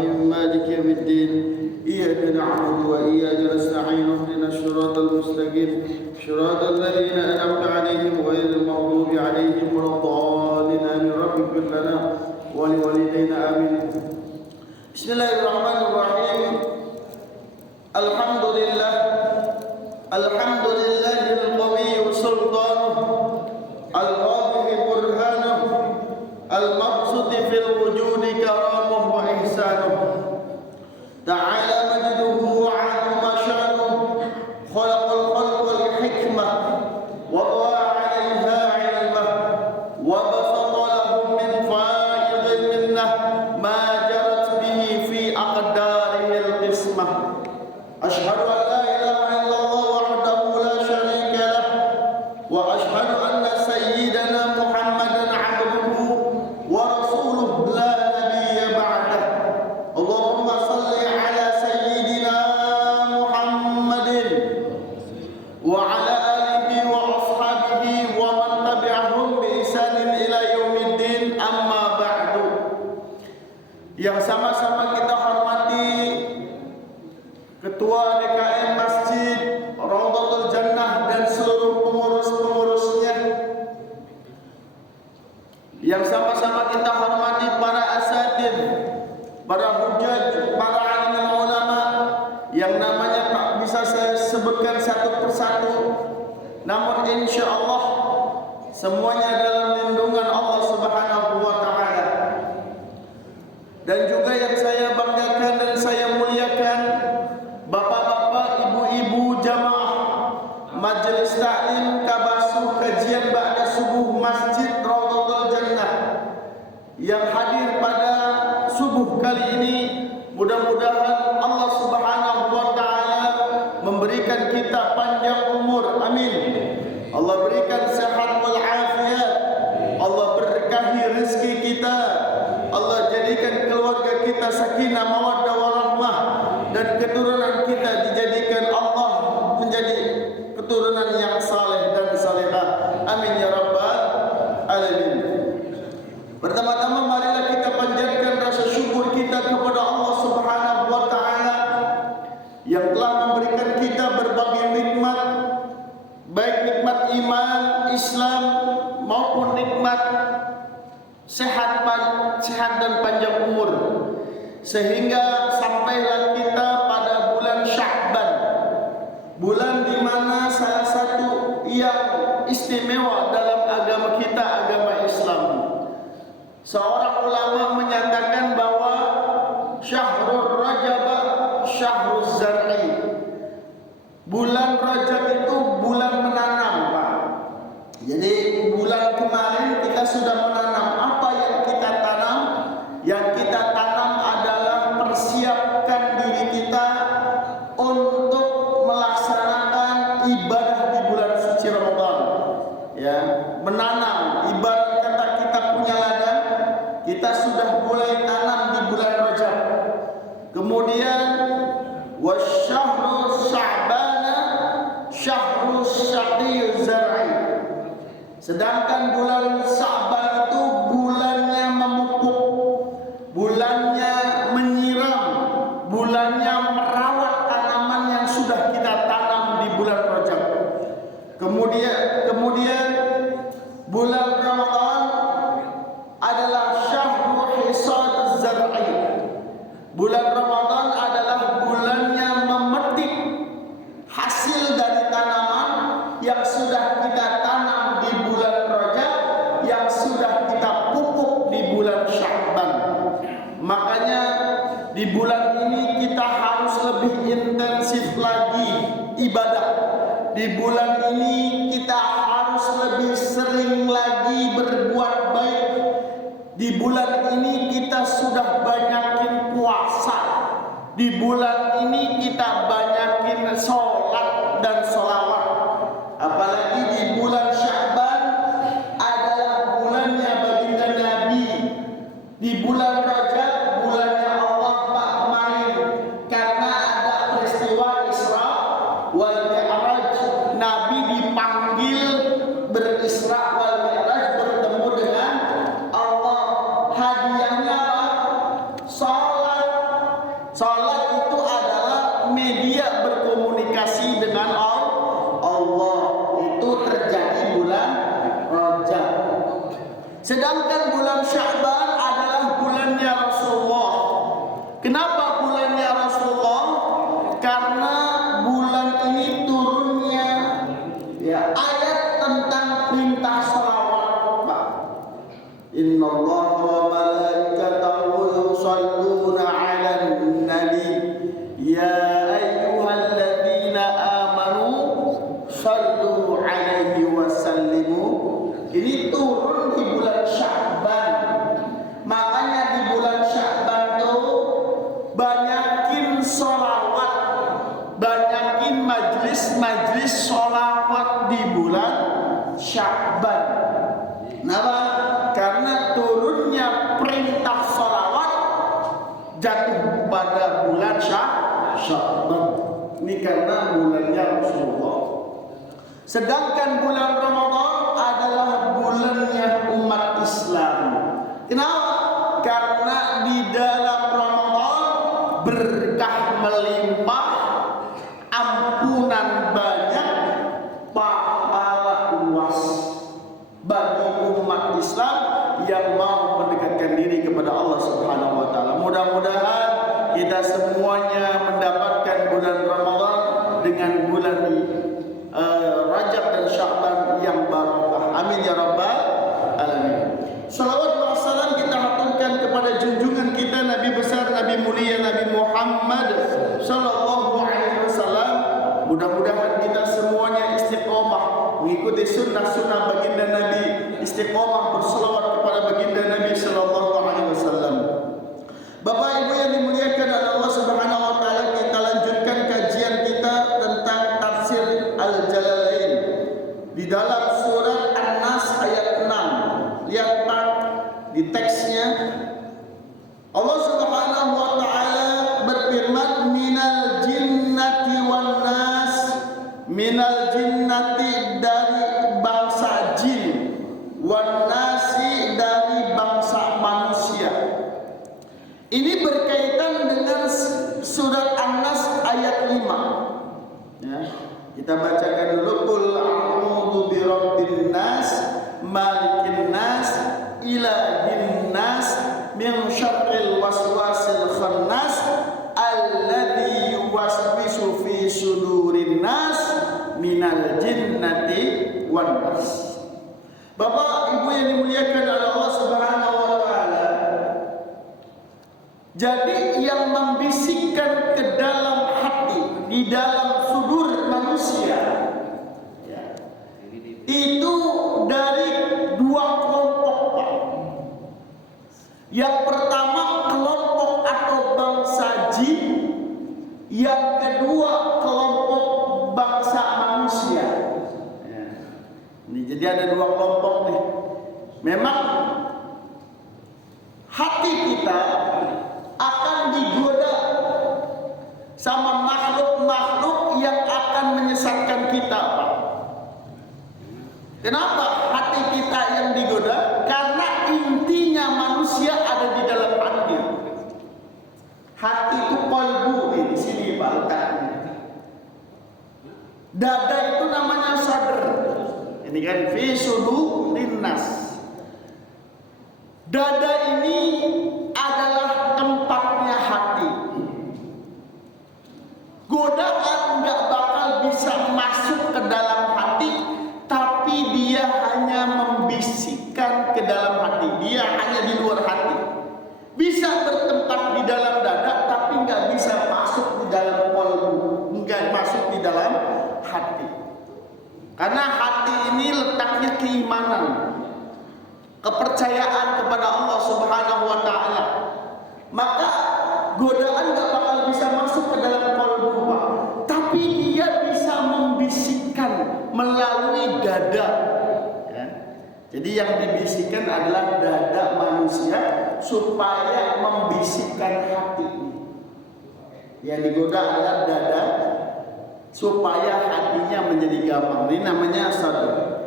الرحيم مالك يوم الدين إياك نعبد وإياك نستعين اهدنا الصراط المستقيم صراط الذين أنعمت عليهم غير المغضوب عليهم ولا الضالين آمين رب اغفر لنا ولوالدينا آمين. Bismillahirrahmanirrahim. Alhamdulillah Alhamdulillahil qawiyyu sultanuh al-qadhi burhanuh al-maqsudi fil wujudi karamuh wa ihsanuh ta'ala majduhu wa 'azama shanuh khalaqal khalqa li hikmah wa da'a 'alayha 'ilmah wa basata lahum min fa'idil minnah ma jarat bihi fi aqdarihil qismah. Ashhadu an la ilaha illallah wahdahu la syarika lah wa ashhadu anna sayyidana Muhammadan 'abduhu wa rasuluhu la nabiyya ba'dah. Allahumma salli ala sayyidina Muhammadin wa ala alihi wa ashabihi wa man tabi'ahum bi ihsanin ila yaumiddin, amma ba'du. Yang sama-sama kita hormati Ketua DKM Masjid Raudhatul Jannah dan seluruh pengurus-pengurusnya. Yang sama-sama kita hormati para asatidz, para hujjaj, para alim ulama yang namanya tak bisa saya sebutkan satu persatu, namun insya Allah semuanya dalam lindungan Allah Subhanahu wa Ta'ala. Dan juga yang saya banggakan dan saya muliakan, bapak-bapak, ibu-ibu jamaah Majelis Taklim Kabasuh Kajian Ba'da Subuh Masjid Raudhatul Jannah yang hadir pada subuh kali ini. Mudah-mudahan Allah Subhanahu wa Ta'ala memberikan kita panjang umur, amin. Allah berikan sehat wal afiat, Allah berkahi rezeki kita, Allah jadikan keluarga kita sakinah mawaddah warahmah, dan keturunan kita dijadikan Allah menjadi keturunan yang saleh dan salehah, amin ya rabbal alamin. Pertama-tama marilah kita panjatkan rasa syukur kita kepada Allah Subhanahu wa Ta'ala yang telah memberikan kita berbagai nikmat, baik nikmat iman, Islam maupun nikmat sehat dan panjang umur, sehingga sampailah kita pada bulan Sya'ban, bulan di mana salah satu yang istimewa dalam agama kita, agama Islam. Seorang ulama menyatakan bahwa Syahrul Rajab Syahrul Zar'i, bulan Rajab itu bulan menanam, Pak. Jadi bulan kemarin kita sudah menanam. Apa yang kita tanam? Yang kita tanam adalah persiapkan diri kita untuk melaksanakan ibadah di bulan suci Ramadan. Ya, menanam, ibarat kata kita punya ladang, kita sudah mulai tanam di bulan Rajab. Kemudian wasyahru Sya'bana syahrul syaqiyuz zar'i. Sedangkan bulan Sya'ban itu bulannya memupuk, bulannya menyiram, bulannya merawat tanaman yang sudah kita tanam di bulan Rajab. Kemudian bulan Ramadan adalah syahrul hisaduz zar'i. Bulan Ramadan adalah bulannya memetik hasil dari tanaman yang sudah kita tanam di bulan Rajab, yang sudah kita pupuk di bulan Sya'ban. Makanya di bulan ini kita harus lebih intensif lagi ibadah. Di bulan ini kita harus lebih sering lagi berbuat baik. Di bulan ini kita sudah banyakin puasa. Di bulan ini kita banyakin sholat dan sholawat. Apalagi di bulan Sya'ban adalah bulannya baginda Nabi. Di bulan Rajab bulannya Allah Pak kemarin, karena ada peristiwa Isra wal Mi'raj. Nabi dipanggil berisra wal Mi'raj, bertemu dengan Allah. Hadiahnya apa? Salat Salat itu adalah media berkomunikasi dengan Allah. Itu terjadi bulan Rajab. Sedangkan bulan Sya'ban adalah bulannya Rasulullah. Kenapa bulannya Rasulullah? Karena bulan ini turunnya ayat tentang perintah salawat, Pak. Innallaha wa malaikatahu yusholluna 'alan nabi ya ayyuhalladzina amanu shallu 'alaihi wa sallimu. Ini turun di bulan Sya'ban. Makanya di bulan Sya'ban tuh banyakin sholawat, banyakin majlis sholawat di bulan Sya'ban. Kenapa? Karena turunnya perintah sholawat jatuh pada bulan Sya'ban. Ini karena bulannya Rasulullah. Sedangkan bulan Ramadan adalah bulannya umat Islam. Kenapa? Karena di dalam Ramadan berkah melimpah, ampunan banyak, pahala luas bagi umat Islam yang mau mendekatkan diri kepada Allah Subhanahu wa taala. Mudah-mudahan kita semuanya mendapatkan bulan Ramadan dengan bulan Rajab dan Sya'ban yang barakah. Amin ya rabbal alamin. Salawat wa salam kita haturkan kepada junjungan kita Nabi besar, Nabi mulia, Nabi Muhammad sallallahu alaihi wasallam. Mudah-mudahan kita semuanya istiqomah mengikuti sunnah-sunnah baginda Nabi, istiqomah berselawat kepada baginda Nabi sallallahu alaihi wasallam. Bapak Ibu yang dimuliakan oleh Allah Subhanahu wa taala, kita lanjutkan kajian kita tentang tafsir Al-Jalalain di dalam surat An-Nas ayat 6. Lihat Pak di teksnya. Allah Subhanahu wa taala berfirman, minal jinnati wan nas, minal jinnati dari bangsa jin, wan nasi dari bangsa manusia. Ini berkaitan dengan surat An-Nas ayat 5. Ya, kita bacakan dulu. Qul a'udzu birabbin nas, malikin nas, ilahin nas, min syarril waswasil khannas, alladzi yuwaswisu fi sudurin nas, minal jinnati wan nas. Bapak Ibu yang dimuliakan oleh Allah Subhanahu wa taala, jadi yang membisikkan ke dalam hati, di dalam sudur manusia, itu dari dua kelompok, Pak. Yang pertama kelompok atau bangsa jin, yang kedua kelompok bangsa manusia. Ini jadi ada dua kelompok nih. Memang hati kita akan digoda sama makhluk-makhluk yang akan menyesatkan kita, Pak. Kenapa hati kita yang digoda? Karena intinya manusia ada di dalam hati. Hati itu qalbu, di sini Pak letaknya. Dada itu namanya sadr. Ini kan fi sudurin nas. Dada ini adalah tempatnya hati. Godaan nggak bakal bisa masuk ke dalam hati, tapi dia hanya membisikkan ke dalam hati. Dia hanya di luar hati. Bisa bertempat di dalam dada, tapi nggak bisa masuk di dalam qalbu, nggak masuk di dalam hati. Karena hati ini letaknya keimanan, kepercayaan kepada Allah Subhanahu wa taala. Maka godaan gak bakal bisa masuk ke dalam qalbu, Pak. Tapi dia bisa membisikkan melalui dada. Ya. Jadi yang dibisikkan adalah dada manusia supaya membisikkan hati. Yang digoda adalah dada supaya hatinya menjadi gampang. Ini namanya sadar.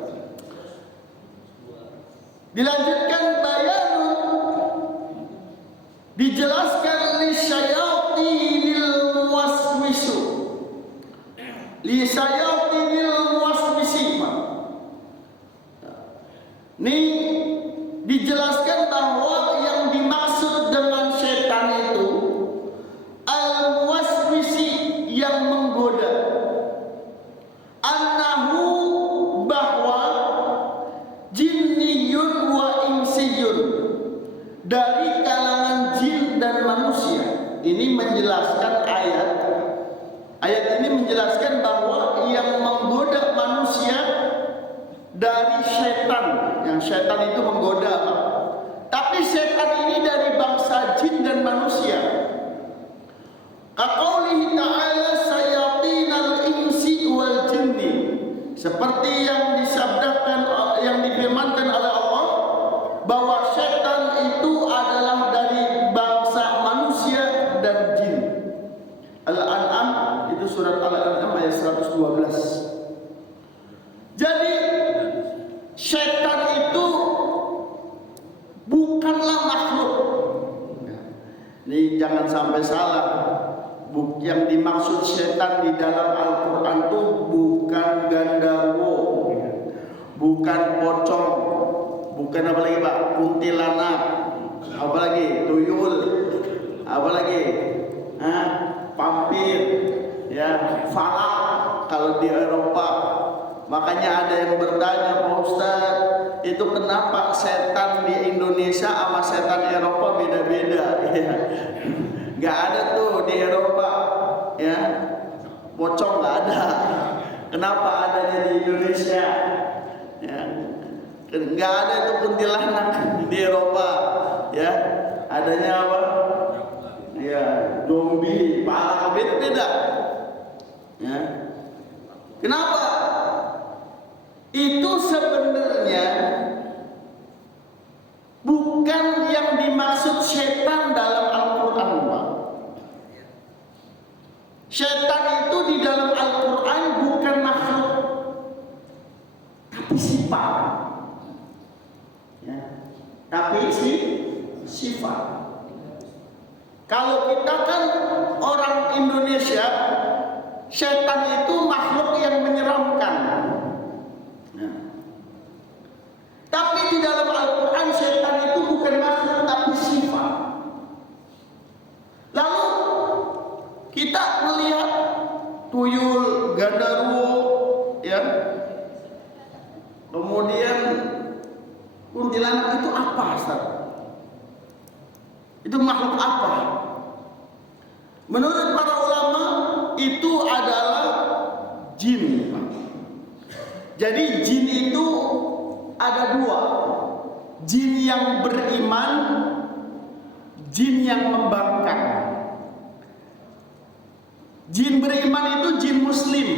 Dilanjutkan bayanun, dijelaskan lisyayatin li sayatinil waswisi. Ini dijelaskan bahwa yang dimaksud dengan setan itu al-waswisi, yang menggoda. Annahu, bahwa jinniyun wa insiyun, dari kalangan jin dan manusia. Ini menjelaskan ayat ini menjelaskan bahwa yang menggoda manusia dari setan. Yang setan itu menggoda, tapi setan ini dari bangsa jin dan manusia. Kaqaulihi ta'ala sayatinal insi wal jinni, seperti yang disabdakan, yang difirmankan oleh Allah bahwa setan itu adalah dari bangsa manusia dan jin. Al-An'am, itu surat Al-An'am ayat 112. Jadi setan itu bukanlah makhluk. Ini jangan sampai salah. Yang dimaksud setan di dalam Al-Quran itu bukan gandarwo, bukan pocong, bukan apa lagi Pak, kuntilanak, apa lagi, tuyul, apa lagi, vampir, ya, falak kalau di Eropa. Makanya ada yang bertanya, Pak Ustaz, itu kenapa setan di Indonesia sama setan Eropa beda-beda? Ya. Gak ada tuh di Eropa, ya, pocong gak ada. Kenapa adanya di Indonesia? Ya. Gak ada itu kuntilanak di Eropa, ya. Adanya apa? Ya, zombie, parah, beda-beda. Ya. Kenapa? Itu sebenarnya bukan yang dimaksud setan dalam Al-Quran, Pak. Setan itu di dalam Al-Quran bukan makhluk, tapi sifat. Ya. Tapi sifat. Kalau kita kan orang Indonesia, setan itu makhluk yang menyeramkan. Tapi di dalam Al-Quran setan itu bukan makhluk tapi sifat. Lalu kita melihat tuyul, gandarwo, ya, kemudian kuntilanak, itu apa, Ustaz? Itu makhluk apa? Menurut para ulama itu adalah jin. Jadi jin itu ada dua, jin yang beriman, jin yang membangkang. Jin beriman itu jin muslim,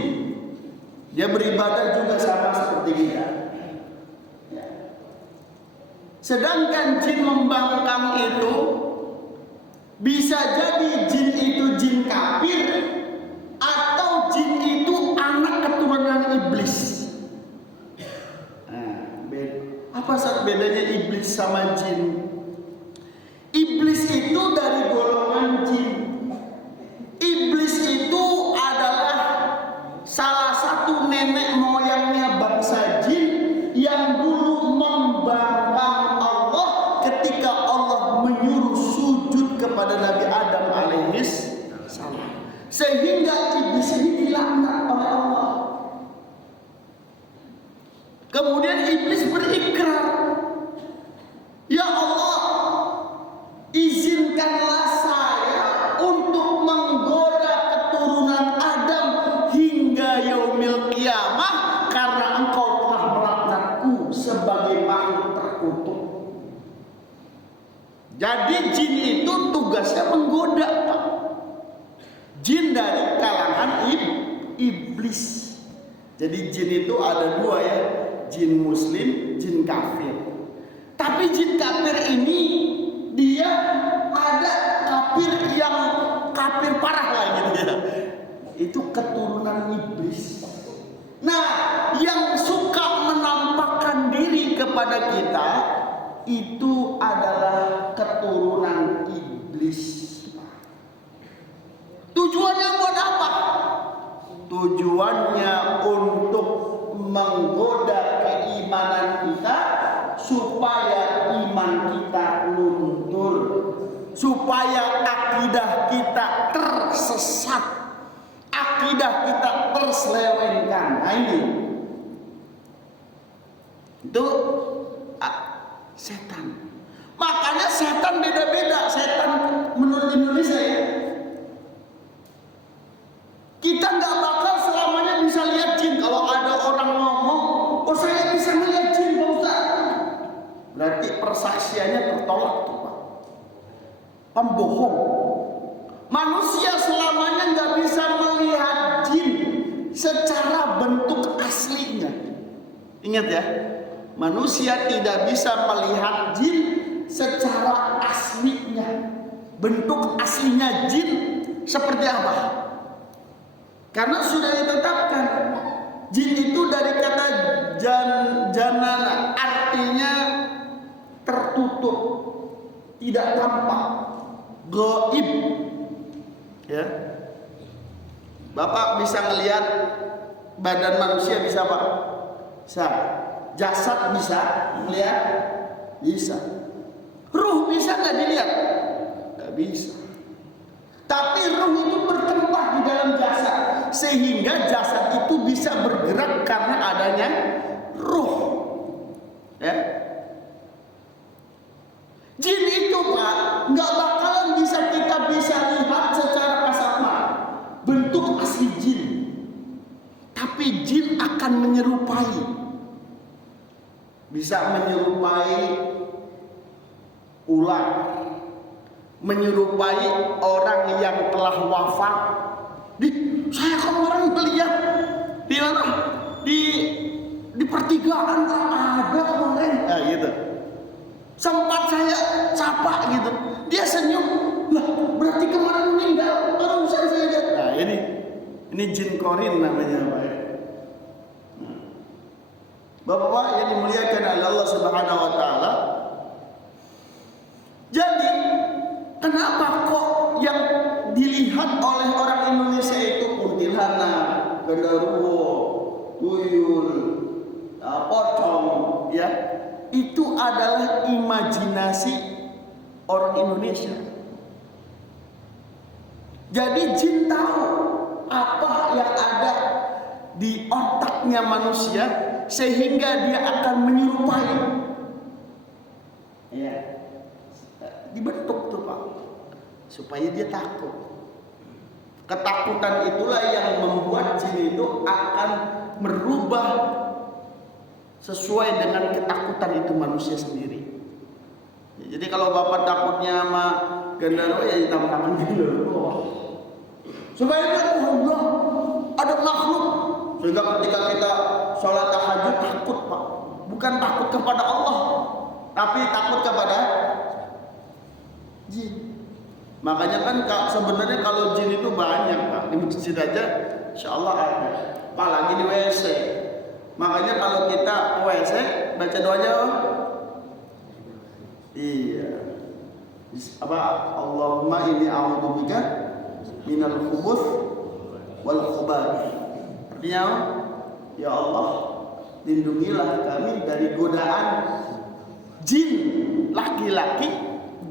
dia beribadah juga sama seperti kita. Sedangkan jin membangkang itu bisa jadi jin itu jin kafir, atau jin itu anak keturunan iblis. Apa bedanya iblis sama jin? Iblis itu dari golongan jin. Iblis itu adalah salah satu nenek moyangnya bangsa jin yang dulu membangkang Allah ketika Allah menyuruh sujud kepada Nabi Adam alaihis salam. Sehingga iblis ini dilaknat oleh Allah. Kemudian iblis berikrar, ya Allah, izinkanlah saya untuk menggoda keturunan Adam hingga yaumil qiyamah, karena engkau telah melaknatku sebagai makhluk terkutuk. Jadi jin itu tugasnya menggoda, Pak. Jin dari kalangan iblis. Jadi jin itu ada dua, ya, jin muslim, jin kafir. Tapi jin kafir ini dia ada kafir yang kafir parah lah gitu ya. Itu keturunan iblis. Nah, yang suka menampakkan diri kepada kita itu adalah keturunan iblis. Tujuannya buat apa? tujuannya untuk menggoda keimanan kita supaya iman kita luntur, supaya akidah kita tersesat, akidah kita terselewengkan. Nah, ini itu setan. Makanya setan beda-beda. Setan menurut Indonesia ya, kita nggak bakal selamanya bisa lihat jin. Kalau ada orang ngomong, oh saya bisa melihat jin Pak Ustaz, berarti persaksiannya tertolak tuh Pak. Pembohong. Manusia selamanya nggak bisa melihat jin secara bentuk aslinya. Ingat ya, manusia tidak bisa melihat jin secara aslinya. Bentuk aslinya jin seperti apa? Karena sudah ditetapkan jin itu dari kata janana, artinya tertutup, tidak tampak, gaib. Ya, Bapak bisa melihat badan manusia, bisa Pak? Bisa. Jasad bisa melihat? Bisa. Ruh bisa nggak dilihat? Nggak bisa. Tapi ruh itu bertempat di dalam jasad, sehingga jasad itu bisa bergerak karena adanya ruh. Ya. Jin itu Pak nggak bakalan bisa kita lihat secara kasat mata bentuk asli jin, tapi jin akan menyerupai, bisa menyerupai ular, menyerupai orang yang telah wafat. Saya kemarin melihat di mana? Di pertigaan ada kemarin. Nah, gitu. Sempat saya sapa gitu, dia senyum. Lah, berarti kemarin meninggal. Baru saya lihat. Nah, ini jin korin namanya Pak. Bapak-bapak yang dimuliakan oleh Allah Subhanahu wa taala. Jadi, kenapa kok yang dilihat oleh orang Indonesia itu kuntilanak, genderuwo, tuyul, pocong, ya? Itu adalah imajinasi orang Indonesia. Jadi jin tahu apa yang ada di otaknya manusia sehingga dia akan menyerupai. Ya. Dibentuk tuh Pak, supaya dia takut. Ketakutan itulah yang membuat jin itu akan merubah sesuai dengan ketakutan itu manusia sendiri. Jadi kalau Bapak takutnya sama genderuwo, ya ditambahkan genderuwo, supaya dia Allah ada makhluk. Sehingga ketika kita sholat tahajud takut Pak, bukan takut kepada Allah, tapi takut kepada jin. Makanya kan sebenarnya kalau jin itu banyak Pak, di masjid aja insya Allah ada, apalagi di WC. Makanya kalau kita WC baca doanya iya, apa, Allahumma inni a'udzubika minal khubuth wal khubath. Artinya, ya Allah, lindungilah kami dari godaan jin laki-laki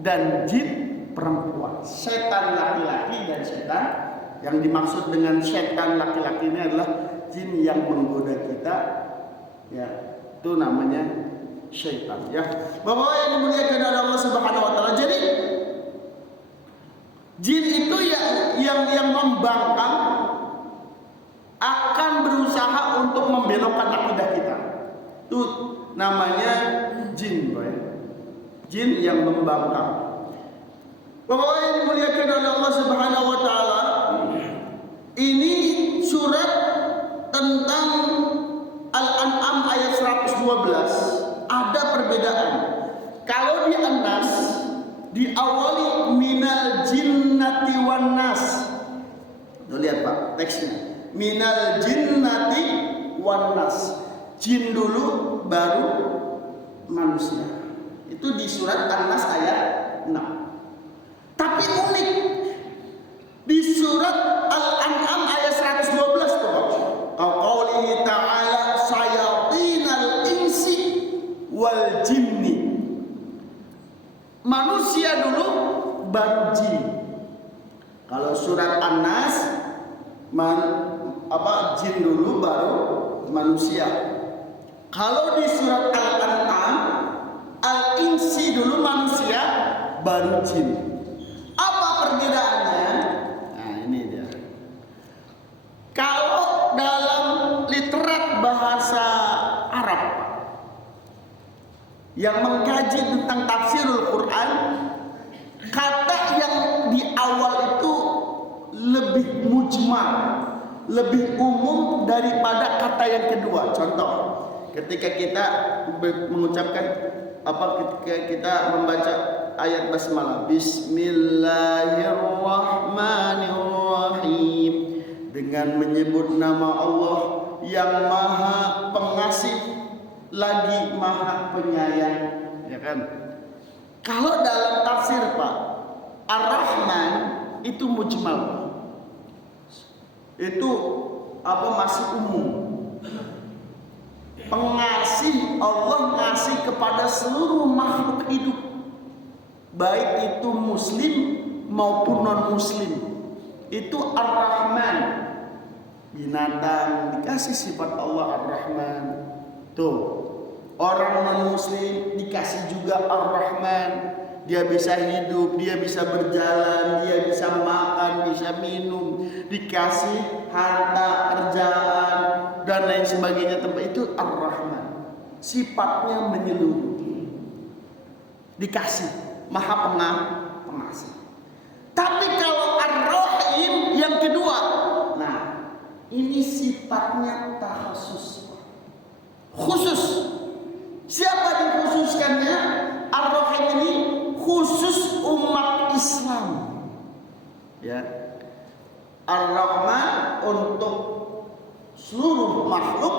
dan jin perempuan, setan laki-laki dan setan. Yang dimaksud dengan setan laki-laki ini adalah jin yang menggoda kita, ya, itu namanya syaitan, ya. Bapak yang dimuliakan oleh Allah Subhanahu wa taala. Jadi jin itu yang membangkang akan berusaha untuk membelokkan akidah kita. Itu namanya jin, Pak. Jin yang membangkang. Bapak yang dimuliakan oleh Allah Subhanahu wa taala, ini surat tentang Al-An'am ayat 112. Ada perbedaan. Kalau di An-Nas diawali minal jinnati wan nas. Tuh lihat Pak teksnya. Minal jinnati wan nas. Jin dulu baru manusia. Itu di surat An-Nas ayat 6. Tapi unik, di surat Al-An'am ayat 112 tuh Pak, Kalau surat An-Nas jin dulu baru manusia. Kalau di surat Al-An'am al-insi dulu manusia baru jin. Apa perbedaannya? Nah, ini dia. Kalau dalam literat bahasa Arab yang mengkaji tentang tafsirul Quran, kata yang di awal itu lebih mujmal, lebih umum daripada kata yang kedua. Contoh, ketika kita mengucapkan ketika kita membaca ayat basmalah, Bismillahirrahmanirrahim, dengan menyebut nama Allah yang Maha Pengasih lagi Maha Penyayang, ya kan? Kalau dalam tafsir Pak, Ar-Rahman itu mujmal, Pak. Itu masih umum. Pengasih, Allah ngasih kepada seluruh makhluk hidup, baik itu muslim maupun non muslim. Itu Ar-Rahman. Binatang dikasih sifat Allah Ar-Rahman. Tuh, orang non muslim dikasih juga Ar-Rahman. Dia bisa hidup, dia bisa berjalan, dia bisa makan, bisa minum, dikasih harta, kerjaan, dan lain sebagainya. Tempat itu Ar-Rahman. Sifatnya menyeluruh. Dikasih, Maha Pengasih. Tapi kalau Ar-Rahim yang kedua, nah ini sifatnya takhusus, khusus. Siapa dikhususkannya? Ar-Rahim ini khusus umat Islam, ya. Ar-Rahman untuk seluruh makhluk,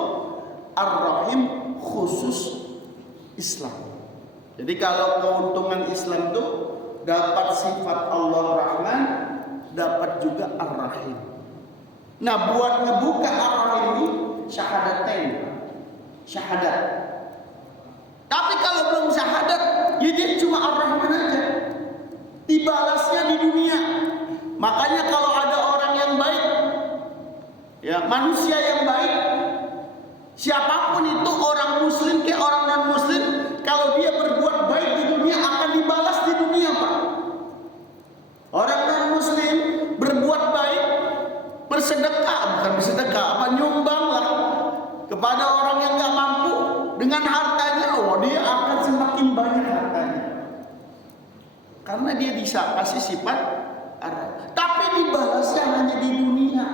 Ar-Rahim khusus Islam. Jadi kalau keuntungan Islam itu dapat sifat Allah Rahman, dapat juga Ar-Rahim. Nah, buat ngebuka Ar-Rahim ini syahadatain, syahadat. Tapi kalau belum syahadat, ya dia cuma Ar-Rahman aja. Dibalasnya di dunia. Makanya kalau ada orang yang baik, ya manusia yang baik, siapapun itu, orang muslim ke orang non muslim, kalau dia berbuat baik di dunia akan dibalas di dunia, Pak. Orang non muslim berbuat baik, bersedekah, nyumbanglah kepada orang yang nggak mampu dengan hartanya, dia akan semakin banyak hartanya, karena dia bisa kasih sifat Ar-Rahman. Tapi dibalasnya hanya di dunia.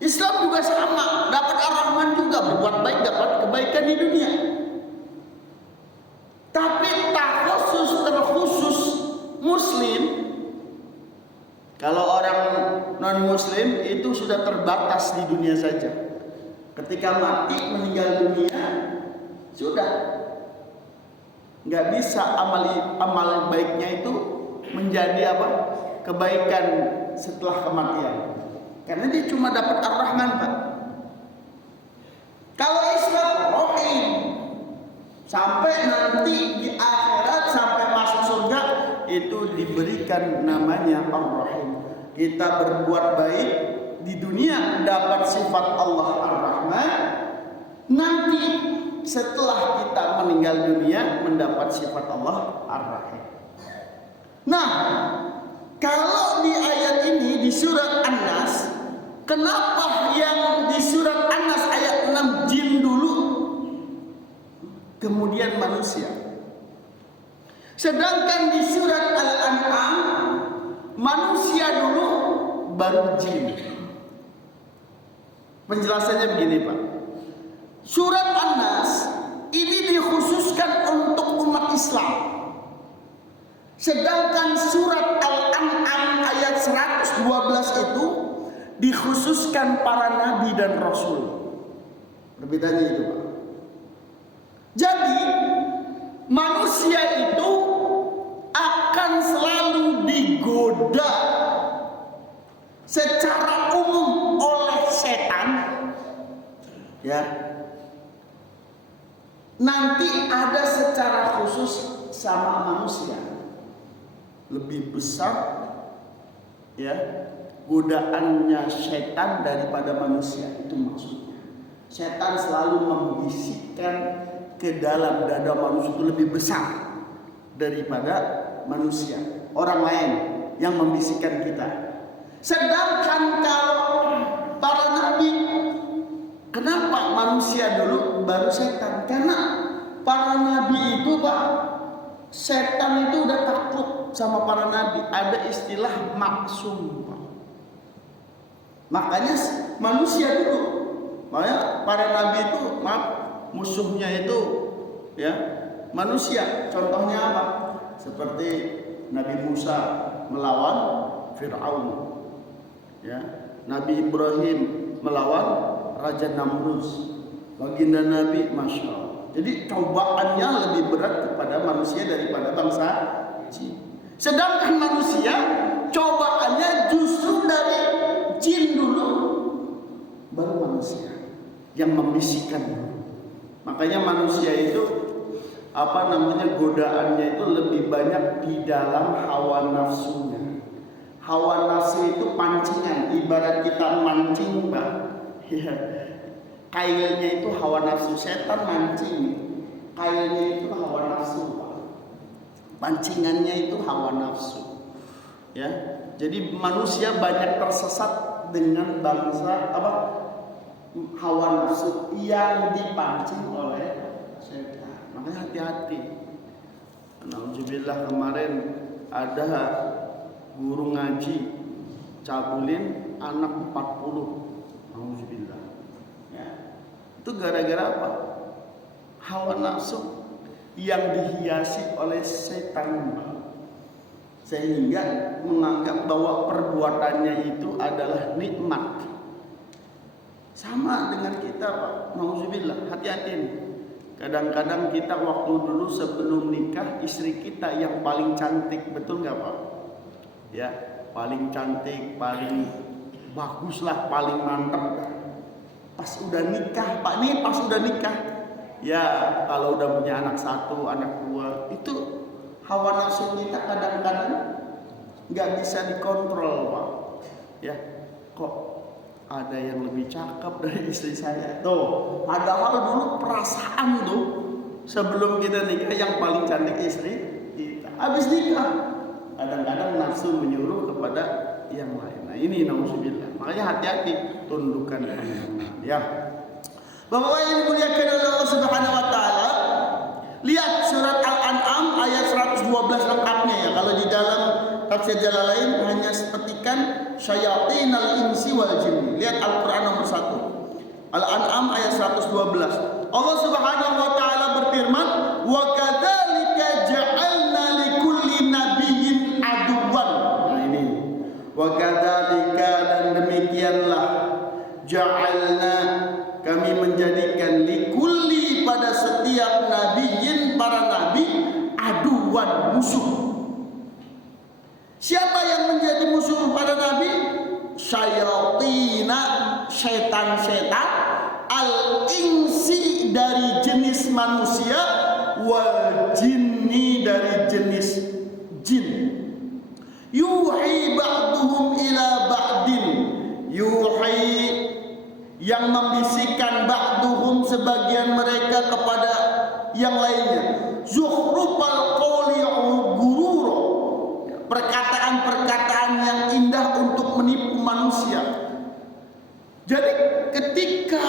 Islam juga sama, dapat Ar-Rahman juga, berbuat baik dapat kebaikan di dunia. Tapi terkhusus muslim. Kalau orang non muslim itu sudah terbatas di dunia saja. Ketika mati meninggal dunia, sudah nggak bisa amal baiknya itu menjadi kebaikan setelah kematian, karena dia cuma dapat Ar-Rahman, Pak. Kalau Islam Rahim, sampai nanti di akhirat, sampai masuk surga, itu diberikan namanya Ar-Rahim. Kita berbuat baik di dunia dapat sifat Allah Ar-Rahman, nanti setelah kita meninggal dunia mendapat sifat Allah Ar-Rahim. Nah, kalau di ayat ini di surat An-Nas, kenapa yang di surat An-Nas ayat 6 jin dulu, kemudian manusia? Sedangkan di surat Al-An'am manusia dulu baru jin. Penjelasannya begini, Pak. Surat An-Nas ini dikhususkan untuk umat Islam. Sedangkan surat Al-An'am ayat 112 itu dikhususkan para nabi dan rasul. Perbedaannya itu, Pak. Jadi manusia itu akan selalu digoda secara umum oleh setan, ya. Nanti ada secara khusus sama manusia. lebih besar ya godaannya setan daripada manusia. Itu maksudnya. Setan selalu membisikkan ke dalam dada manusia itu lebih besar daripada manusia, orang lain yang membisikkan kita. Sedangkan kalau para nabi, kenapa manusia dulu baru setan? Karena para nabi itu Pak, setan itu udah takut sama para nabi. Ada istilah maksum Pak. Makanya manusia dulu, makanya para nabi itu musuhnya itu ya manusia. Contohnya apa? Seperti Nabi Musa melawan Fir'aun, ya. Nabi Ibrahim melawan Raja Namrus. Baginda Nabi, masya Allah. Jadi cobaannya lebih berat kepada manusia daripada bangsa jin. Sedangkan manusia cobaannya justru dari jin dulu, baru manusia yang membisikkan. Makanya manusia itu godaannya itu lebih banyak di dalam hawa nafsunya. Hawa nafsu itu pancingan, ibarat kita mancing Pak. Ya. Kailnya itu hawa nafsu, setan mancing. Kailnya itu hawa nafsu Pak. Pancingannya itu hawa nafsu. Ya. Jadi manusia banyak tersesat dengan bangsa hawa nafsu yang dipancing oleh setan. Makanya hati-hati. Alhamdulillah kemarin ada guru ngaji cabulin anak 40. Alhamdulillah. Ya. Itu gara-gara apa? Hawa nafsu yang dihiasi oleh setan, sehingga menganggap bahwa perbuatannya itu adalah nikmat. Sama dengan kita Pak. Alhamdulillah. Hati-hati nih. Kadang-kadang kita waktu dulu sebelum nikah, istri kita yang paling cantik, betul nggak Pak? Ya, paling cantik, paling bagus lah, paling mantap. Pas udah nikah Pak, nih pas udah nikah, ya kalau udah punya anak 1, anak 2, itu hawa nafsu kita kadang-kadang nggak bisa dikontrol Pak. Ya, kok ada yang lebih cakep dari istri saya tuh. Padahal dulu perasaan tuh sebelum kita nikah yang paling cantik istri kita. Habis nikah kadang-kadang nafsu menyuruh kepada yang lain. Nah ini nauzubillah. Makanya hati-hati, tundukkan pandangan. Ya. Bapak yang dimuliakan oleh Allah Subhanahu wa taala, lihat surat Al-An'am ayat 112 lengkapnya ya. Kalau di dalam tafsir Jalalain hanya petikan syayatinal insi wal jin. Lihat Al-Qur'an nomor 1. Al-An'am ayat 112. Allah Subhanahu wa taala berfirman, "Wa kadzalika ja'alna likulli nabiyyin aduwan." Nah ini. Wa kadzalika, dan demikianlah, ja'alna, kami menjadikan, likulli, pada setiap nabiyyin, para nabi, aduwan, musuh. Siapa yang menjadi musuh pada nabi? Syayatina, setan-setan, al-insi, dari jenis manusia, wal jinni, dari jenis jin. Yuhi ba'duhum ila ba'din. Yuhi, yang membisikkan, ba'duhum, sebagian mereka, kepada yang lainnya. Zukhrufal qawli gurura, perkataan-perkataan yang indah untuk menipu manusia. Jadi ketika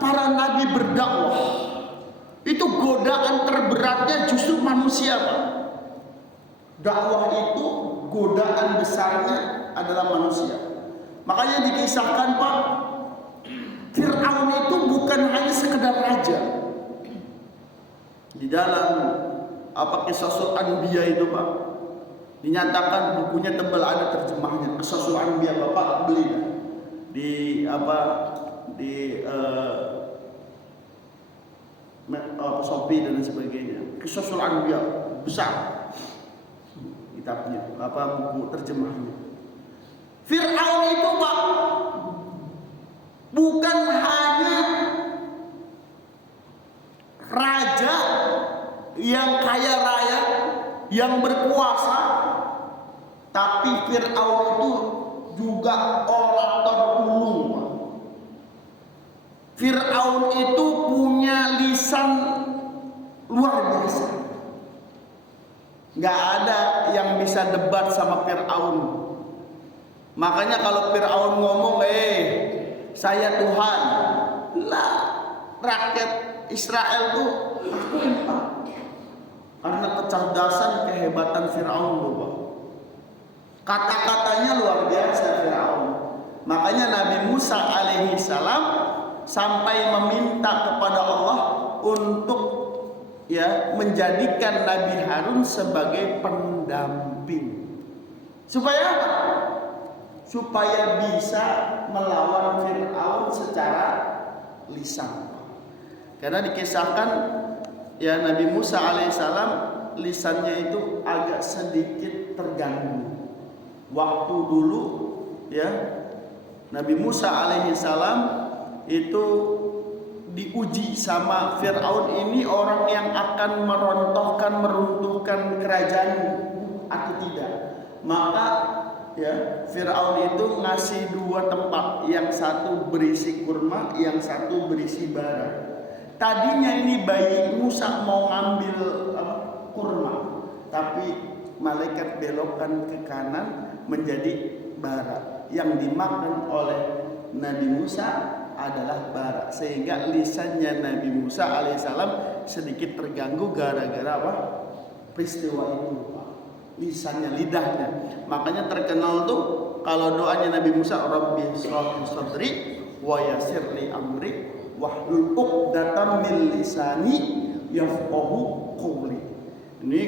para nabi berdakwah, itu godaan terberatnya justru manusia Pak. Dakwah itu godaan besarnya adalah manusia. Makanya dikisahkan Pak, Fir'aun itu bukan hanya sekedar raja. Di dalam Qisasul Anbiya itu Pak, dinyatakan bukunya tebal, ada terjemahnya. Qisasul Anbiya, Bapak beli di Shopee dan sebagainya. Qisasul Anbiya besar kitabnya, buku terjemahnya. Fir'aun itu Pak bukan hanya raja yang kaya raya, yang berkuasa, Tapi Fir'aun itu juga orator ulung. Fir'aun itu punya lisan luar biasa. Gak ada yang bisa debat sama Fir'aun. Makanya kalau Fir'aun ngomong, saya Tuhan, lah rakyat Israel tuh karena kecerdasan, kehebatan Fir'aun loh. Kata-katanya luar biasa Fir'aun. Makanya Nabi Musa alaihi salam sampai meminta kepada Allah untuk menjadikan Nabi Harun sebagai pendamping. Supaya apa? Supaya bisa melawan Fir'aun secara lisan. Karena dikisahkan Nabi Musa alaihissalam lisannya itu agak sedikit terganggu. Waktu dulu Nabi Musa alaihissalam itu diuji sama Fir'aun ini, orang yang akan merontohkan, meruntuhkan kerajaan atau tidak. Maka Fir'aun itu ngasih dua tempat, yang satu berisi kurma, yang satu berisi bara. Tadinya ini bayi Musa mau ngambil kurma, tapi malaikat belokkan ke kanan menjadi bara. Yang dimakan oleh Nabi Musa adalah bara, sehingga lisannya Nabi Musa alaihissalam sedikit terganggu gara-gara apa? Peristiwa itu. Lisannya, lidahnya. Makanya terkenal tuh kalau doanya Nabi Musa, Rabbi shrah li sadri wa yassir li amri wahlul 'uqdatam min lisani yafqahu qawli. Ini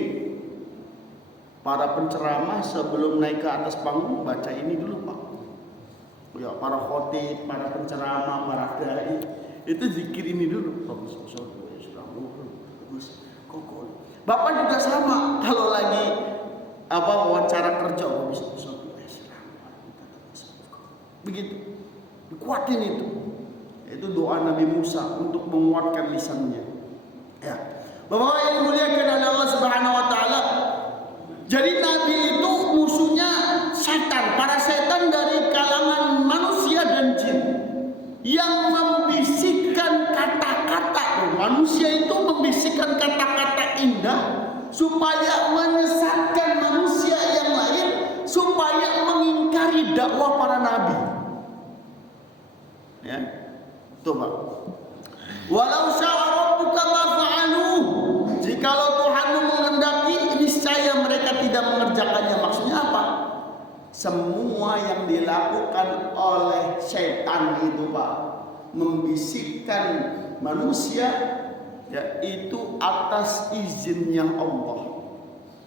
para penceramah sebelum naik ke atas panggung baca ini dulu, Pak. Ya, para khotib, para penceramah, para dai itu zikir ini dulu. Bapak juga sama kalau lagi wawancara kerja, begitu dikuatin itu doa Nabi Musa untuk menguatkan lisannya. Bapak yang dimuliakan oleh Allah Subhanahu wa taala, jadi Nabi itu musuhnya setan, para setan dari kalangan manusia dan jin yang membisikkan kata-kata. Manusia itu membisikkan kata-kata indah supaya menyesatkan manusia yang lain, supaya mengingkari dakwah para nabi. Tuh Pak. Walau syaa rabbuka ma fa'aluh. Jikalau Tuhanmu menghendaki, niscaya mereka tidak mengerjakannya. Maksudnya apa? Semua yang dilakukan oleh setan itu, Pak, membisikkan manusia, itu atas izinnya Allah.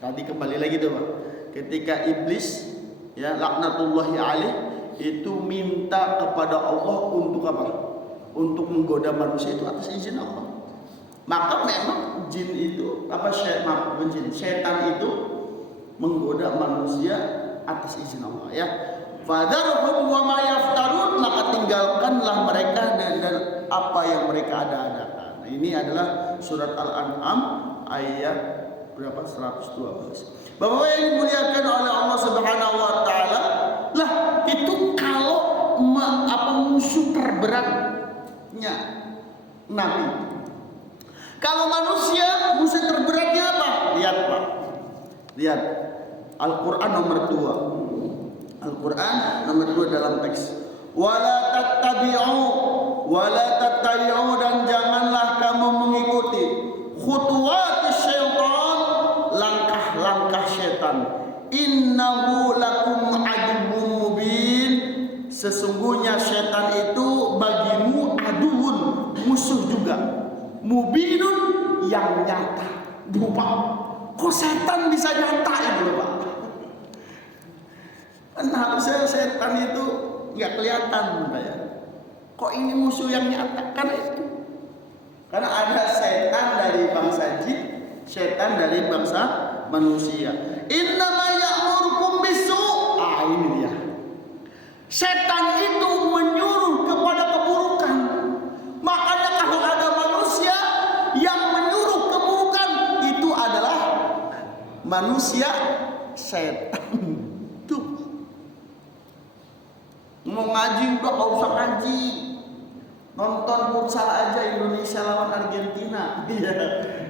Tadi kembali lagi tuh, Pak. Ketika iblis laknatullahi alaih itu minta kepada Allah untuk apa? Untuk menggoda manusia, itu atas izin Allah. Maka memang jin itu setan itu menggoda manusia atas izin Allah, Fadharhum wa ma yaftarun, maka tinggalkanlah mereka dan apa yang mereka ada-adakan. Nah, ini adalah surat Al-An'am ayat berapa? 112. Bapak yang dimuliakan oleh Allah Subhanahu wa taala, lah itu kalau musuh terberatnya Nabi. Kalau manusia musuh terberatnya apa? Lihat, Pak. Lihat Al-Qur'an nomor 2. Al-Quran nomor 2 dalam teks. Wala tattabi'u, dan janganlah kamu mengikuti khutuwat syaitan, langkah-langkah syaitan. Innahu lakum aduwwum mubin. Sesungguhnya syaitan itu bagimu aduun, musuh juga. Mubinun, yang nyata. Pak, kok setan bisa nyata itu, Pak? Harusnya setan itu nggak kelihatan, Pak, Kok ini musuh yang nyata? Karena itu. Karena ada setan dari bangsa jin, setan dari bangsa manusia. Innama ya'murukum bisu'. Ini dia. Setan itu menyuruh kepada keburukan. Makanya kalau ada manusia yang menyuruh keburukan, itu adalah manusia setan. Mau ngaji udah gak usah ngaji. Nonton futsal aja Indonesia lawan Argentina. Iya.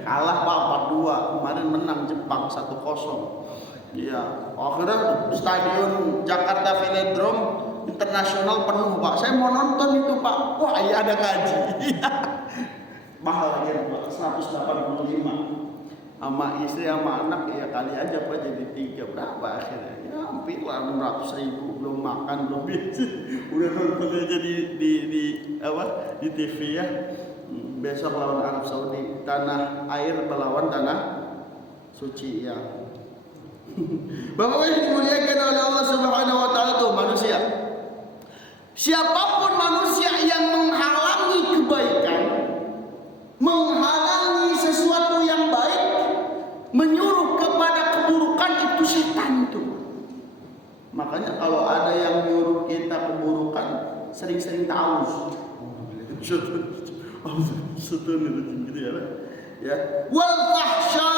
Kalah Pak 4-2. Kemarin menang Jepang 1-0. Iya. Akhirnya stadion Jakarta Velodrome Internasional penuh Pak. Saya mau nonton itu Pak. Wah iya ada ngaji. Mahal ya Pak. 185. Sama istri sama anak ya kali aja Pak jadi 3 berapa akhirnya ya hampir 600.000 belum makan belum biasa udah nonton aja di TV ya. Besok lawan Arab Saudi, tanah air melawan tanah suci ya. Bapak yang dimuliakan oleh Allah Subhanahu wa taala tuh manusia. Siapapun manusia yang menghalangi kebaikan, menghalangi sesuatu yang baik, menyuruh kepada keburukan, itu setan itu. Makanya kalau ada yang nyuruh kita keburukan, sering-sering ta'awuz. Gitu ya. Wal fahsya,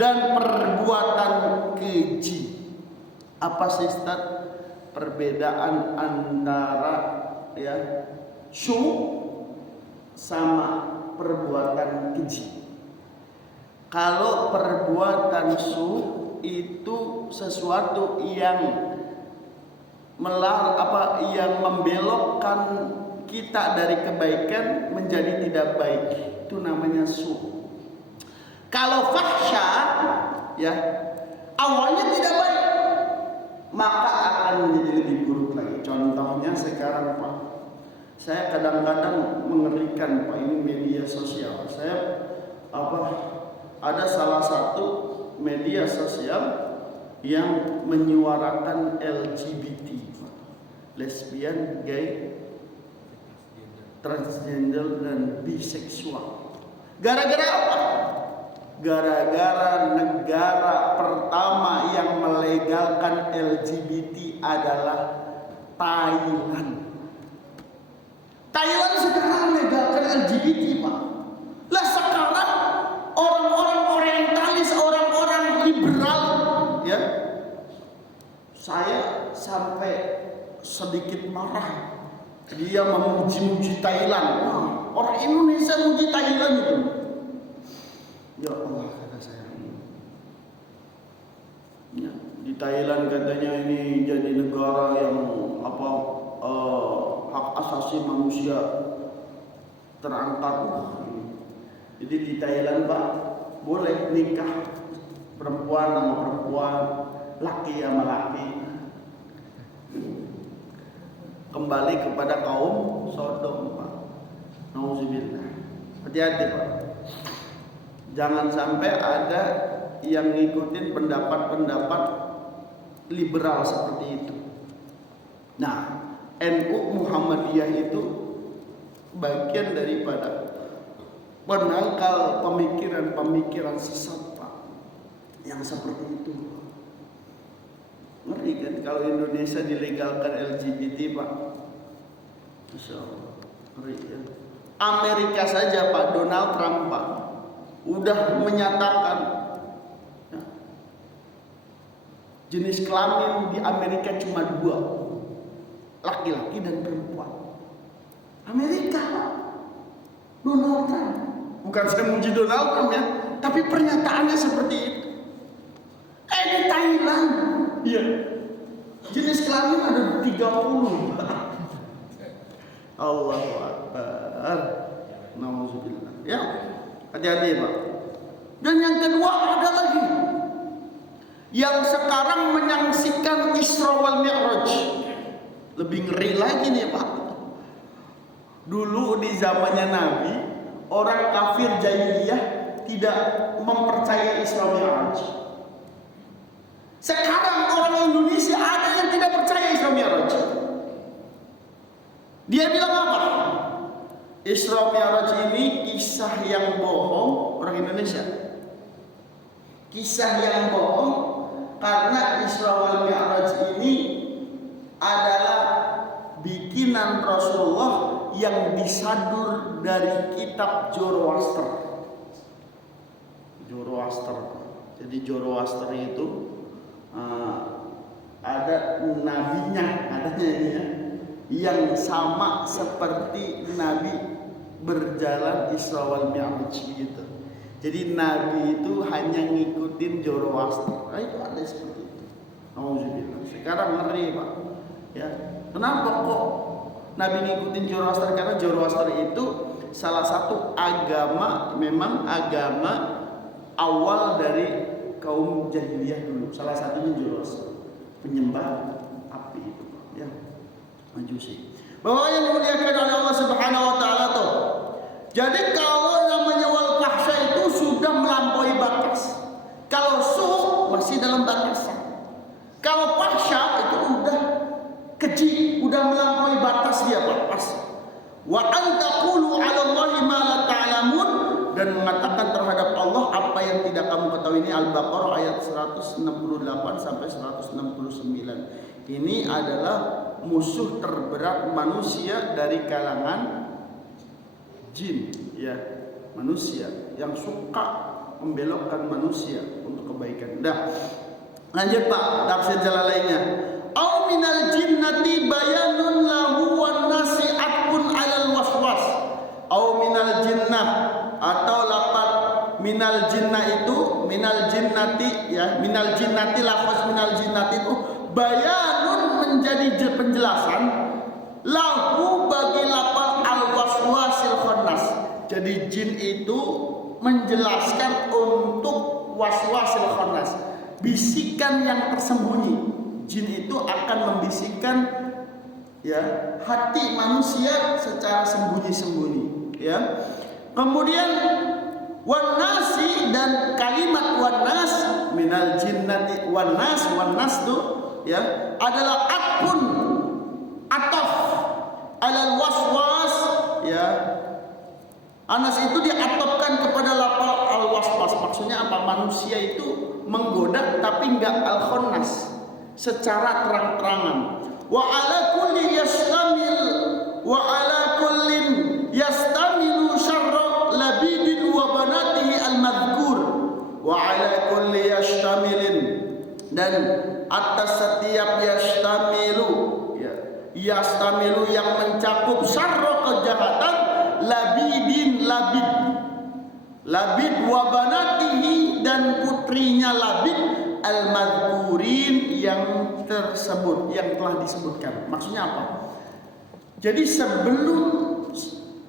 dan perbuatan keji. Apa sih Ustaz? Perbedaan antara ya su sama perbuatan keji. Kalau perbuatan su itu sesuatu yang yang membelokkan kita dari kebaikan menjadi tidak baik, itu namanya su. Kalau fahsya ya awalnya tidak baik, maka akan menjadi lebih buruk lagi. Contohnya sekarang Pak, saya kadang-kadang mengerikan Pak, ini media sosial. Saya ada salah satu media sosial yang menyuarakan LGBT, lesbian, gay, transgender dan biseksual. Gara-gara apa? Gara-gara negara pertama yang melegalkan LGBT adalah Thailand. Thailand sekarang melegalkan LGBT Pak. Lah sekarang orang-orang orientalis, orang-orang liberal ya, saya sampai sedikit marah. Dia memuji-muji Thailand. Wah, orang Indonesia muji Thailand itu. Ya Allah kata saya. Ya, di Thailand katanya ini jadi negara yang hak asasi manusia terangkat. Jadi di Thailand Pak boleh nikah perempuan sama perempuan, laki sama laki. Kembali kepada kaum Sodom Pak. Nauzubillah. Hati-hati Pak. Jangan sampai ada yang ngikutin pendapat-pendapat liberal seperti itu. Nah, NU Muhammadiyah itu bagian daripada penangkal pemikiran-pemikiran sesat Pak, yang seperti itu. Ngeri kan kalau Indonesia dilegalkan LGBT Pak. Masya Allah, ngeri kan. Amerika saja Pak, Donald Trump Pak udah menyatakan ya, jenis kelamin di Amerika cuma 2, laki-laki dan perempuan. Amerika Pak, Donald Trump. Bukan saya muji Donald Trump ya, tapi pernyataannya seperti itu. Di Thailand, iya, jenis kelamin ada 30. Allahu Akbar. Nauzubillah. Ya, hati-hati Pak. Dan yang kedua ada lagi yang sekarang menyaksikan Isra wal Mi'raj. Lebih ngeri lagi nih Pak. Dulu di zamannya Nabi, orang kafir jahiliyah tidak mempercayai Isra wal Mi'raj. Sekarang orang Indonesia ada yang tidak percaya Isra Mi'raj. Dia bilang apa? Isra Mi'raj ini kisah yang bohong orang Indonesia. Kisah yang bohong karena Isra wal Mi'raj ini adalah bikinan Rasulullah yang disadur dari kitab Zoroaster. Zoroaster. Jadi Zoroaster itu ada nabinya katanya ini ya, yang sama seperti Nabi berjalan Isra wal Mi'raj gitu. Jadi Nabi itu hanya ngikutin Zoroaster. Nah, itu ada seperti itu. Alhamdulillah. Sekarang ngeri Pak. Ya, kenapa kok Nabi ngikutin Zoroaster? Karena Zoroaster itu salah satu agama, memang agama awal dari kaum jahiliyah dulu. Salah satunya Zoroaster, penyembah api itu, ya, Majusi. Bahwa yang dimuliakan oleh Allah Subhanahu wa taala tuh. Jadi kalau namanya wal fahsya itu sudah melampaui batas. Kalau su masih dalam batasan. Kalau fahsya itu udah keji, udah melampaui batas dia pas. Wa antaqulu 'ala Allahi ma la ta'lamun, dan mengatakan terhadap Allah apa yang tidak kamu ketahui. Ini Al-Baqarah ayat 168 sampai 169. Ini adalah musuh terberat manusia dari kalangan jin, ya, manusia yang suka membelokkan manusia untuk kebaikan. Dah, lanjut Pak, tafsir Jalalainnya. Au minal jinnati bayanun lahu wan nasi'atun 'alal waswas. Au minal jinnah, atau lafaz minal jinnah itu, minal jinnati, ya, minal jinnati, lafaz minal jinnati itu bayanun menjadi penjelasan lahu bagi lafaz al-waswasil khannas. Jadi jin itu menjelaskan untuk waswasil khannas, bisikan yang tersembunyi. Jin itu akan membisikkan, ya, hati manusia secara sembunyi-sembunyi, ya. Kemudian wanasi, dan kalimat wanas minal jinnati, wanas itu, ya, adalah akun ataf alal waswas, ya. Anas itu diatopkan kepada lafal al waswas. Maksudnya apa? Manusia itu menggoda tapi enggak al khannas secara terang-terangan. Wa ala kulli yastamil, wa ala kullin yastamilu syarra labidin wa banatihi al madhkur, wa ala kulli yastamilin, dan atas setiap yastamilu, ya, yastamilu yang mencakup syarra kejahatan, labidin, labid wa banatihi, dan putrinya Labid, al-madhkurin, yang tersebut, yang telah disebutkan. Maksudnya apa? Jadi sebelum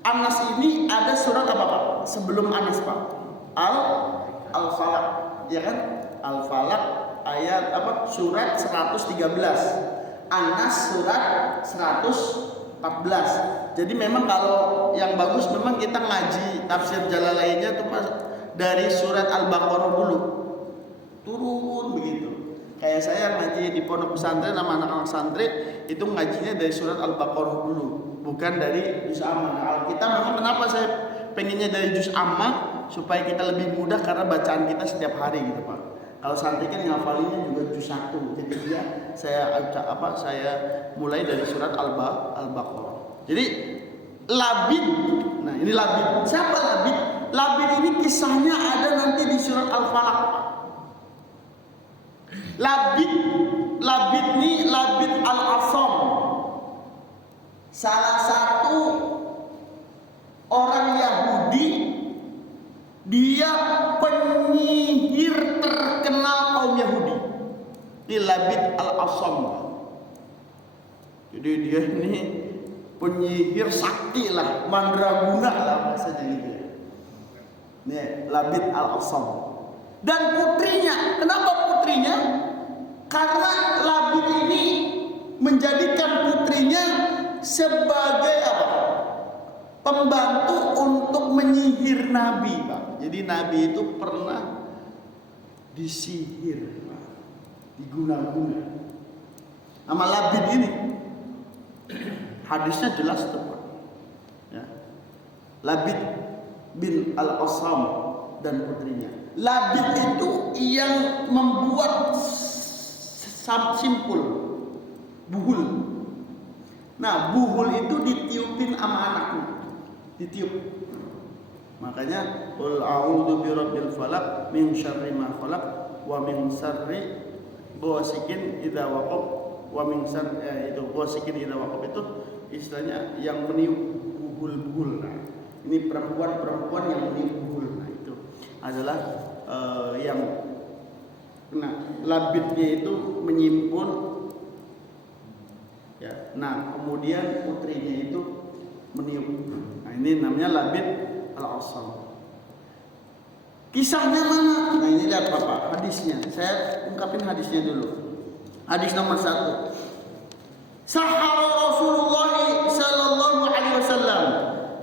Anas ini ada surat apa Pak? Sebelum Anas Pak, Al-Falaq, ya kan? Al-Falaq ayat apa? Surat 113. Anas surat 114. Jadi memang kalau yang bagus memang kita ngaji tafsir Jalalainnya tuh Pak dari surat Al-Baqarah dulu, turun begitu. Kayak saya ngaji di pondok pesantren sama anak-anak santri itu ngajinya dari surat Al-Baqarah dulu, bukan dari juz amma. Nah, kita memang kenapa saya pengennya dari juz amma supaya kita lebih mudah karena bacaan kita setiap hari gitu Pak. Kalau santri kan ngafalinnya juga juz 1. Jadi dia saya mulai dari surat Al-Baqarah. Jadi Labid. Nah, ini Labid. Siapa Labid? Labid ini kisahnya ada nanti di surat Al-Falaq. Labid ini Labid Al-Asam. Salah satu orang Yahudi, dia penyihir terkenal kaum Yahudi. Ini Labid Al-Asam. Jadi dia ini penyihir sakti lah, mandraguna lah bahasanya gitu. Nih, Labid Al-Asam. Dan putrinya, kenapa putrinya? Karena Labid ini menjadikan putrinya sebagai apa? Pembantu untuk menyihir Nabi, Pak. Jadi Nabi itu pernah disihir, Pak. Diguna-guna. Nama Labid ini hadisnya jelas tuh Pak. Ya. Labid bin Al-Asam dan putrinya. Labid itu yang membuat simpul buhul. Nah, buhul itu ditiupin sama anaknya, ditiup. Makanya qul a'udzu birabbil falaq min syarri ma khalaq wa min syarri ghasiqin idza waqab wa min san itu wasikin ila waqab itu istilahnya yang meniup buhul-buhul. Nah, ini perempuan yang meniup buhul. Nah, itu adalah yang labidnya itu menyimpun ya. Nah, kemudian putrinya itu meniup. Nah, ini namanya labid al-asam. Kisahnya mana? Nah, ini lihat Bapak, hadisnya. Saya ungkapin hadisnya dulu. Hadis nomor 1. Sahara Rasulullah sallallahu alaihi wasallam.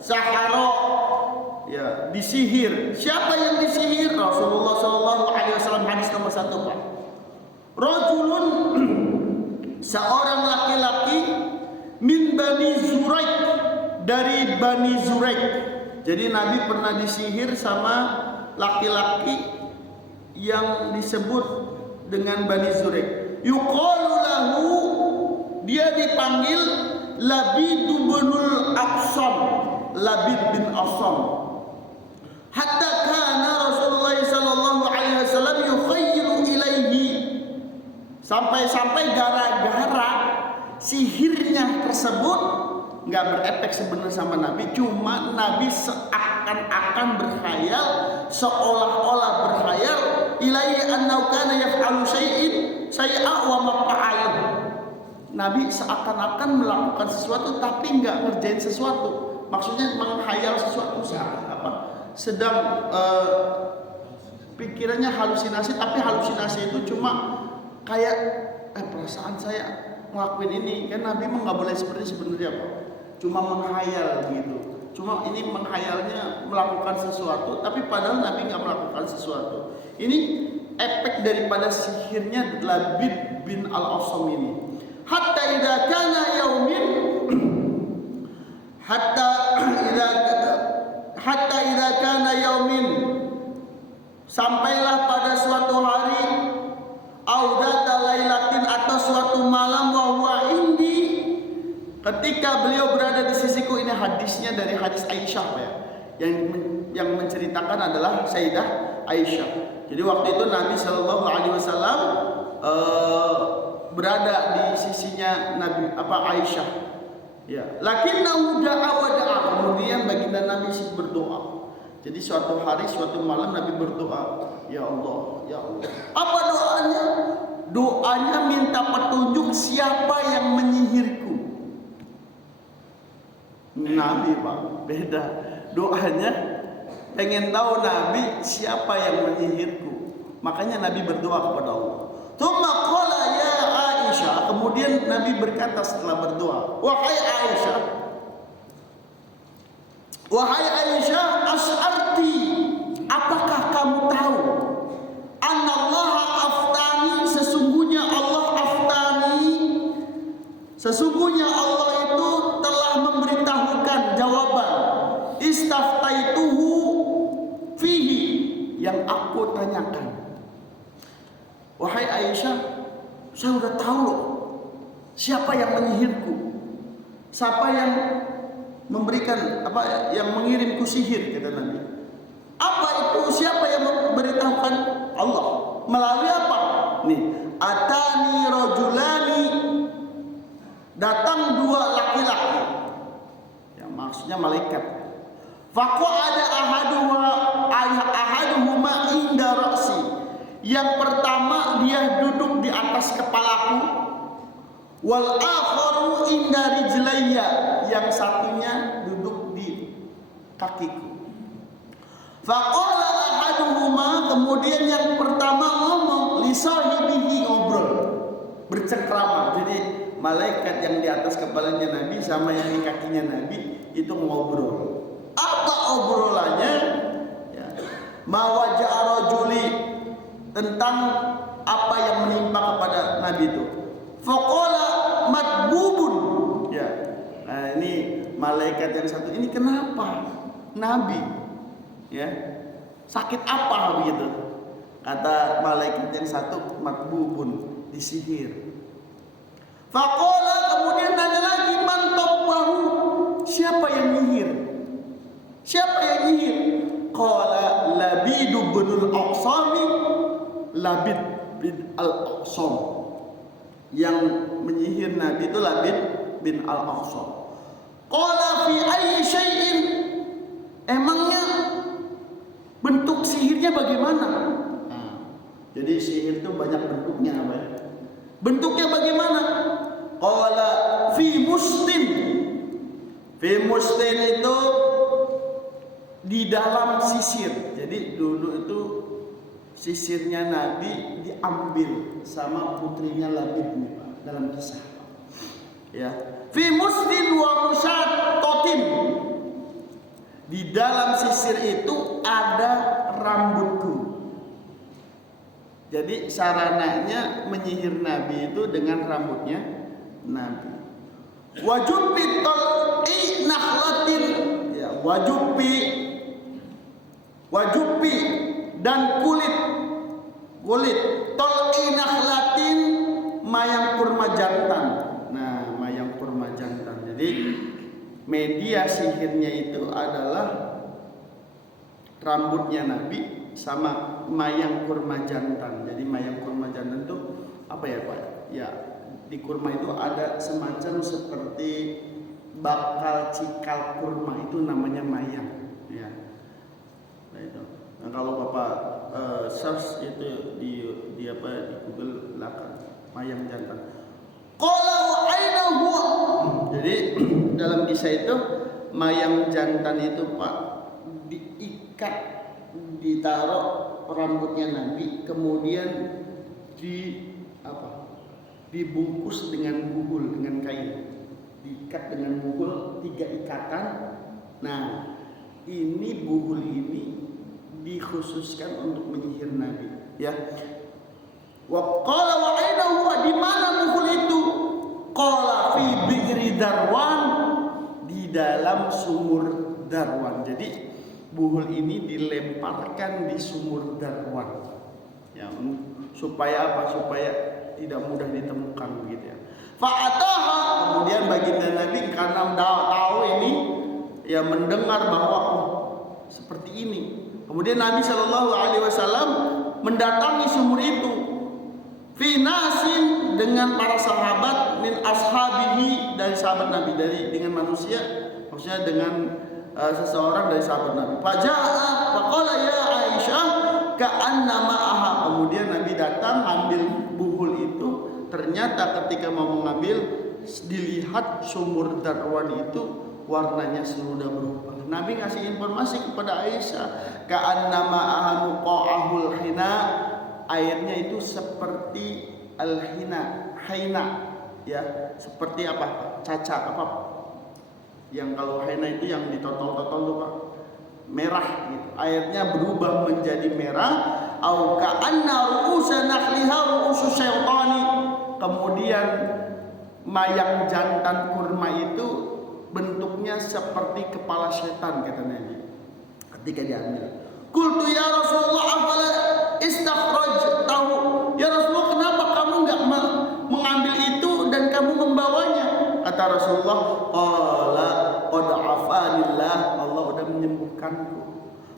Sahara ya, disihir. Siapa yang disihir? Rasulullah sallallahu alaihi wasallam. Hadis nomor 1, Pak. Rajulun seorang laki-laki min Bani Zuraik, dari Bani Zuraik. Jadi Nabi pernah disihir sama laki-laki yang disebut dengan Bani Zuraik. Yuqalu lahu, dia dipanggil Labid binul Aqsam, Labid bin Aqsam. Hatta kana Rasulullah sallallahu alaihi wasallam yukhayyilu ilaihi, sampai-sampai gara-gara sihirnya tersebut nggak berefek sebenarnya sama Nabi, cuma Nabi seakan-akan berkhayal, seolah-olah berkhayal ilaihi annahu kana yaf'alu syai'a wa ma fa'al. Nabi seakan-akan melakukan sesuatu tapi nggak ngerjain sesuatu. Maksudnya menghayal sesuatu sedang pikirannya halusinasi, tapi halusinasi itu cuma kayak perasaan saya ngelakuin ini. Kan Nabi mah nggak boleh seperti sebenarnya, Pak. Cuma menghayal gitu. Cuma ini menghayalnya melakukan sesuatu, tapi padahal Nabi nggak melakukan sesuatu. Ini efek daripada sihirnya Labid bin al-Aqsam ini. Hatta idza kana yaumin, hatta idza kana yaumin, sampailah pada suatu hari, audata lailatin, atau suatu malam, wa huwa indi, ketika beliau berada di sisiku. Ini hadisnya dari hadis Aisyah ya. Yang menceritakan adalah Sayyidah Aisyah. Jadi waktu itu Nabi Shallallahu Alaihi Wasallam berada di sisinya Nabi Aisyah. Ya, lakinnahu da'a wa da'a, kemudian baginda Nabi berdoa. Jadi suatu hari, suatu malam Nabi berdoa, ya Allah, ya Allah. Apa doanya? Doanya minta petunjuk siapa yang menyihirku. Nabi, Pak, beda. Doanya pengen tahu Nabi siapa yang menyihirku. Makanya Nabi berdoa kepada Allah. Tsumma qala ya Aisyah, kemudian Nabi berkata setelah berdoa, wahai Aisyah, asy'arti, apakah kamu tahu, anallaha aftani, sesungguhnya Allah aftani, sesungguhnya Allah itu telah memberitahukan jawaban, istaftaituhu fihi, yang aku tanyakan. Wahai Aisyah, saya udah tahu loh siapa yang menyihirku, siapa yang memberikan yang mengirimku sihir, kata Nabi. Apa itu? Siapa yang memberitahukan? Allah. Melalui apa? Nih, atani rajulani, datang dua laki-laki. Ya, maksudnya malaikat. Faqa'ada ahaduhuma inda ra'si. Yang pertama dia duduk di atas kepalaku, wal akharu inda rijlayya, yang satunya duduk di kakiku. Faqala ahaduhuma, kemudian yang pertama ngomong, li sahibihi, ngobrol, bercengkrama. Jadi malaikat yang di atas kepalanya Nabi sama yang di kakinya Nabi itu ngobrol. Apa obrolannya? Ya. Ma waja'a rajuli, tentang apa yang menimpa kepada Nabi itu. Faqala madbubun. Ya. Nah, ini malaikat yang satu ini kenapa? Nabi. Ya. Sakit apa begitu? Kata malaikat yang satu, madbubun, disihir. Faqala, kemudian nanya lagi, man tabbahu, siapa yang nyihir? Siapa yang nyihir? Qala Labid binul Aqsam, Labid bin al-Aqsam. yang menyihir Nabi itu Labid bin Al-Aqsa. Qala fi ayyi syai'in, emangnya bentuk sihirnya bagaimana? Jadi sihir itu banyak bentuknya, apa ya? Bentuknya bagaimana? Qala fi mustin. Fi mustin itu di dalam sisir. Jadi dulu itu sisirnya Nabi diambil sama putrinya Labid nih, Pak, dalam kisah. Ya. Fi mustin wa musattatin. Di dalam sisir itu ada rambutku. Jadi sarananya menyihir Nabi itu dengan rambutnya Nabi. Wajubi tal'i nakhlatin, ya, wajubi dan kulit tal'i nakhlatin, mayang kurma jantan. Nah, mayang kurma jantan. Jadi media sihirnya itu adalah rambutnya Nabi sama mayang kurma jantan. Jadi mayang kurma jantan itu apa ya, Pak? Ya, di kurma itu ada semacam seperti bakal cikal kurma, itu namanya mayang, ya. Nah itu. Nah, kalau Bapak search itu di apa di Google lakan mayang jantan. Qala ainahu. Jadi dalam kisah itu mayang jantan itu, Pak, diikat, ditaruh rambutnya Nabi, kemudian dibungkus dengan buhul, dengan kain, diikat dengan buhul 3 ikatan. Nah, ini buhul ini dikhususkan untuk menyihir Nabi, ya. Wa qala wa ainahu, di mana buhul itu? Qala fi bi'ri Darwan, di dalam sumur Darwan. Jadi buhul ini dilemparkan di sumur Darwan, ya, supaya apa? Supaya tidak mudah ditemukan, begitu ya. Fa'ataha, kemudian baginda Nabi karena tahu ini, ya, mendengar bahwa seperti ini. Kemudian Nabi Shallallahu Alaihi Wasallam mendatangi sumur itu. Fi nasin, dengan para sahabat, min ashabihi, dari sahabat Nabi, dengan manusia, maksudnya dengan seseorang dari sahabat Nabi. Faja'a faqala ya Aisyah ka'anna ma'aha. Kemudian Nabi datang ambil buhul itu. Ternyata ketika mau mengambil, dilihat sumur Darwan itu warnanya sudah berubah. Nabi ngasih informasi kepada Aisyah, ka'anna ma'aha nuqa'ahul hina, airnya itu seperti al-hina, ya, seperti apa? Caca apa? Yang kalau henna itu yang ditotol-totol tuh, Pak, merah gitu. Airnya berubah menjadi merah. Au ka'anna ru'usa nakhliha ru'usu syaitani. Kemudian mayang jantan kurma itu bentuknya seperti kepala setan, kata Nabi ketika diambil. Qultu ya Rasulullah afala istakhrajtahu. Ya Rasulullah, kenapa kamu enggak mengambil itu dan kamu membawanya? Kata Rasulullah, qala qad afanillah, Allah sudah menyembuhkanku.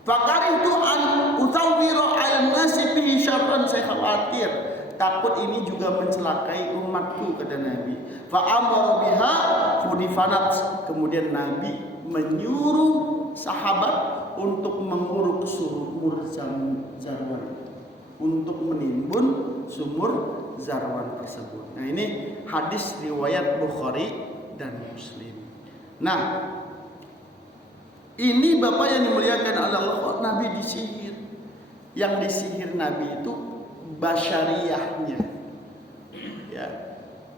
Fakarihtu an utawwira 'alan nasi bihi syarran, saya khawatir takut ini juga mencelakai umatku, kata Nabi. Fa amara biha fudifanat, kemudian Nabi menyuruh sahabat untuk menguruk sumur Zarwan, untuk menimbun sumur Zarwan tersebut. Nah, ini hadis riwayat Bukhari dan Muslim. Nah, ini Bapak yang dimuliakan Allah, Nabi disihir. Yang disihir Nabi itu basyariyahnya, ya,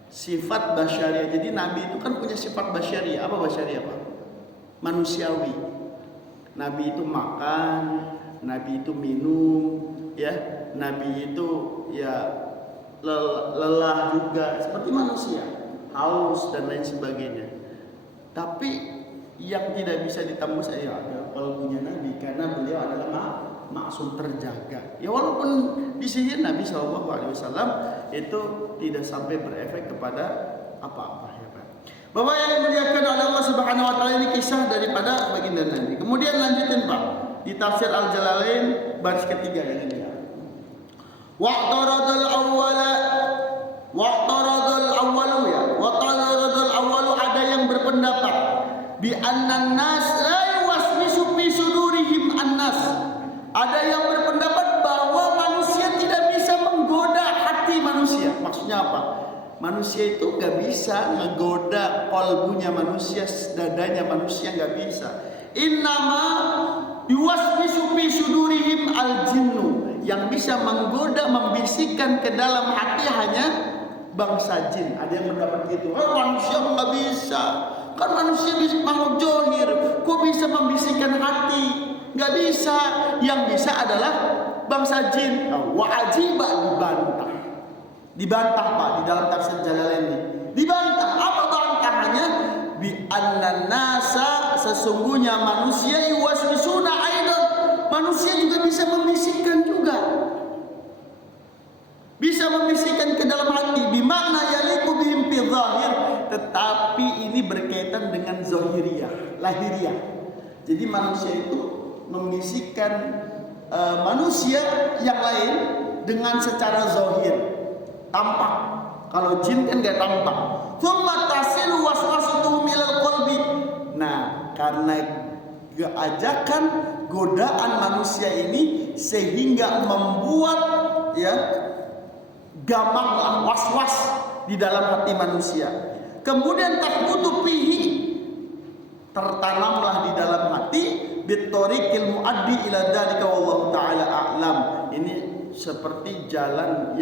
sifat basyariah. Jadi Nabi itu kan punya sifat basyariah. Apa basyariah, Pak? Manusiawi. Nabi itu makan, Nabi itu minum, ya, Nabi itu ya lelah juga seperti manusia, haus dan lain sebagainya. Tapi yang tidak bisa ditembus adalah kalbunya Nabi, karena beliau adalah maksum, terjaga. Ya, walaupun disihir Nabi SAW itu tidak sampai berefek kepada apa-apa, ya Pak. Bapak yang dimuliakan oleh Allah Subhanahu wa taala, ini kisah daripada baginda Nabi. Kemudian lanjutin, Pak, di tafsir Al-Jalalain baris ketiga ini dia. Wa'taradal awwala bi annan nas la yuwaswisu fi sudurihim annas. Ada yang berpendapat bahwa manusia tidak bisa menggoda hati manusia. Maksudnya apa? Manusia itu nggak bisa ngegoda kolbunya manusia, dadanya manusia nggak bisa. Innama yuwaswisu fi sudurihim al-jinnu. Yang bisa menggoda, membisikkan ke dalam hati hanya bangsa jin. Ada yang mendapat gitu. Manusia nggak bisa. Kan manusia bisa makhluk johir. Kok bisa membisikkan hati? Nggak bisa. Yang bisa adalah bangsa jin. Wa ajiba dibantah. Dibantah Pak di dalam tafsir Jalalain ini. Dibantah. Apa bantahannya? Bi annan nasa, sesungguhnya manusia yuwaswisuna aidan. Manusia juga bisa membisikkan juga. Bisa membisikkan ke dalam hati. Bimakna yaliku bihim fi zahir. Tetapi ini berkaitan dengan zahiriyah, lahiriah. Jadi manusia itu membisikkan manusia yang lain dengan secara zahir, tampak. Kalau jin kan gak tampak. Tsumma tasilu waswasatuhum ilal qalbi. Nah, karena keajakan godaan manusia ini sehingga membuat ya gampanglah was-was di dalam hati manusia. Kemudian takhbutu fihi, tertanamlah di dalam hati bitoriqil muaddi ila dzalika wallahu taala a'lam. Ini seperti jalan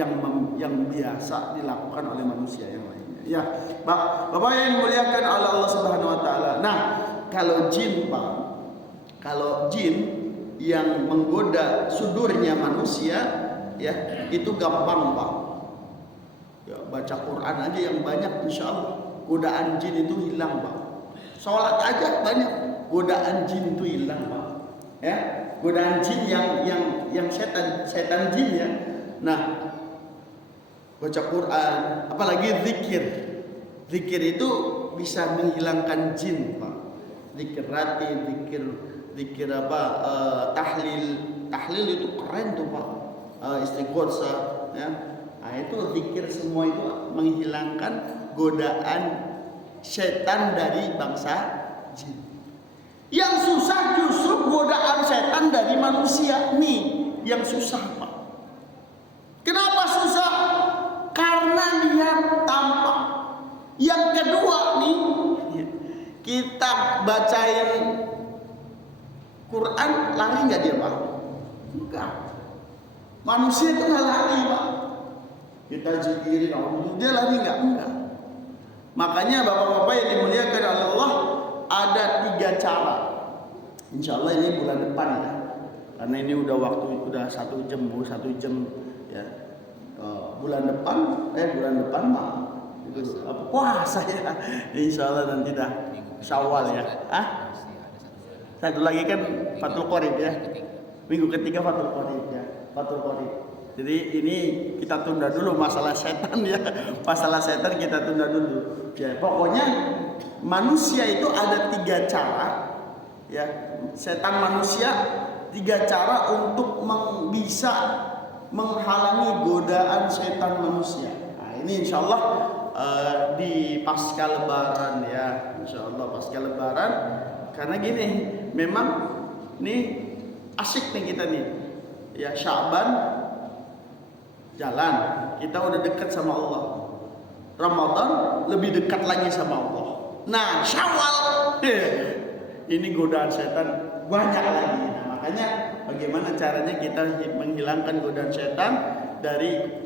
yang biasa dilakukan oleh manusia yang lainnya. Ya, Bapak yang dimuliakan oleh Allah Subhanahu wa taala. Nah, kalau jin, Pak, kalau jin yang menggoda sudurnya manusia, ya, itu gampang, Pak. Ya, baca Quran aja yang banyak, insya Allah godaan jin itu hilang, Pak. Sholat aja banyak, godaan jin itu hilang, Pak. Ya, godaan jin yang setan jin ya. Nah, baca Quran, apalagi zikir. Zikir itu bisa menghilangkan jin, Pak. Zikir rati, zikir apa? Tahlil itu keren tuh, Pak. Istighosah, ya. Nah, itu zikir semua itu menghilangkan godaan setan dari bangsa jin. Yang susah justru godaan setan dari manusia nih, yang susah, Pak. Kenapa susah? Karena dia tampak. Yang kedua nih, kita bacain Quran, lari nggak dia, Pak? Enggak. Manusia itu nggak lari, Pak. Kita zikirin Allah, dia lari nggak? Enggak. Makanya bapak-bapak yang dimuliakan oleh Allah, ada 3 cara. Insya Allah ini bulan depan ya, karena ini udah waktu udah 1 jam, ya. Bulan depan mah itu puasa ya. Insya Allah nanti dah Syawal ya. Satu lagi kan Fathul Qorib ya. Minggu ketiga Fathul Qorib ya. Fathul Qorib. Jadi ini kita tunda dulu masalah setan ya. Masalah setan kita tunda dulu. Ya, pokoknya manusia itu ada 3 cara ya. Setan manusia 3 cara untuk bisa menghalangi godaan setan manusia. Nah, ini insya Allah di pasca lebaran ya. Insya Allah pasca lebaran. Karena gini, memang nih asik nih kita nih. Ya, Sya'ban jalan, kita udah dekat sama Allah. Ramadan lebih dekat lagi sama Allah. Nah, Syawal ini godaan setan banyak lagi. Nah, makanya bagaimana caranya kita menghilangkan godaan setan dari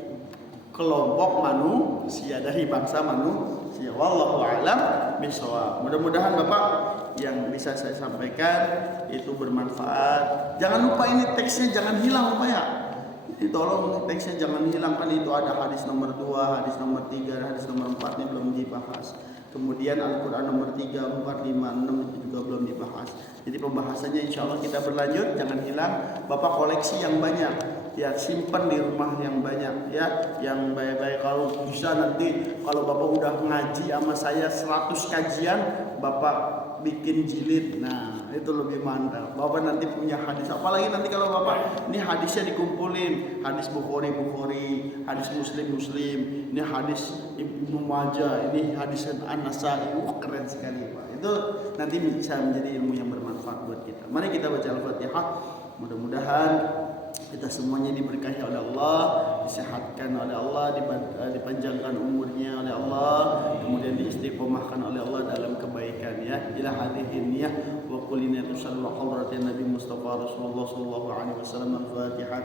kelompok manusia, dari bangsa manusia. Wallahu a'lam bishawab. Mudah-mudahan Bapak yang bisa saya sampaikan itu bermanfaat. Jangan lupa ini teksnya jangan hilang, Bapak ya. Jadi tolong teksnya jangan hilangkan. Itu ada hadis nomor 2, hadis nomor 3, hadis nomor 4 ini belum dibahas. Kemudian Al-Quran nomor 3, 4, 5, 6 itu juga belum dibahas. Jadi pembahasannya insya Allah kita berlanjut. Jangan hilang. Bapak koleksi yang banyak. ya simpan di rumah yang banyak ya, yang baik-baik. Kalau bisa nanti kalau Bapak udah ngaji sama saya 100 kajian, Bapak bikin jilid. Nah, itu lebih mantap. Bapak nanti punya hadis. Apalagi nanti kalau Bapak ini hadisnya dikumpulin, hadis Bukhari, hadis Muslim, ini hadis Ibnu Majah, ini hadis An-Nasai. Keren sekali, Pak. Itu nanti bisa menjadi ilmu yang bermanfaat buat kita. Mari kita baca Al-Fatihah. Mudah-mudahan kita semuanya diberkahi oleh Allah, disehatkan oleh Allah, dipanjangkan umurnya oleh Allah, kemudian diistiqomahkan oleh Allah dalam kebaikan ya. Ila hadhihi niyyah wa qulina tusallu hadratin Nabi Mustafa Rasulullah sallallahu alaihi wasallam. Al-Fatihah.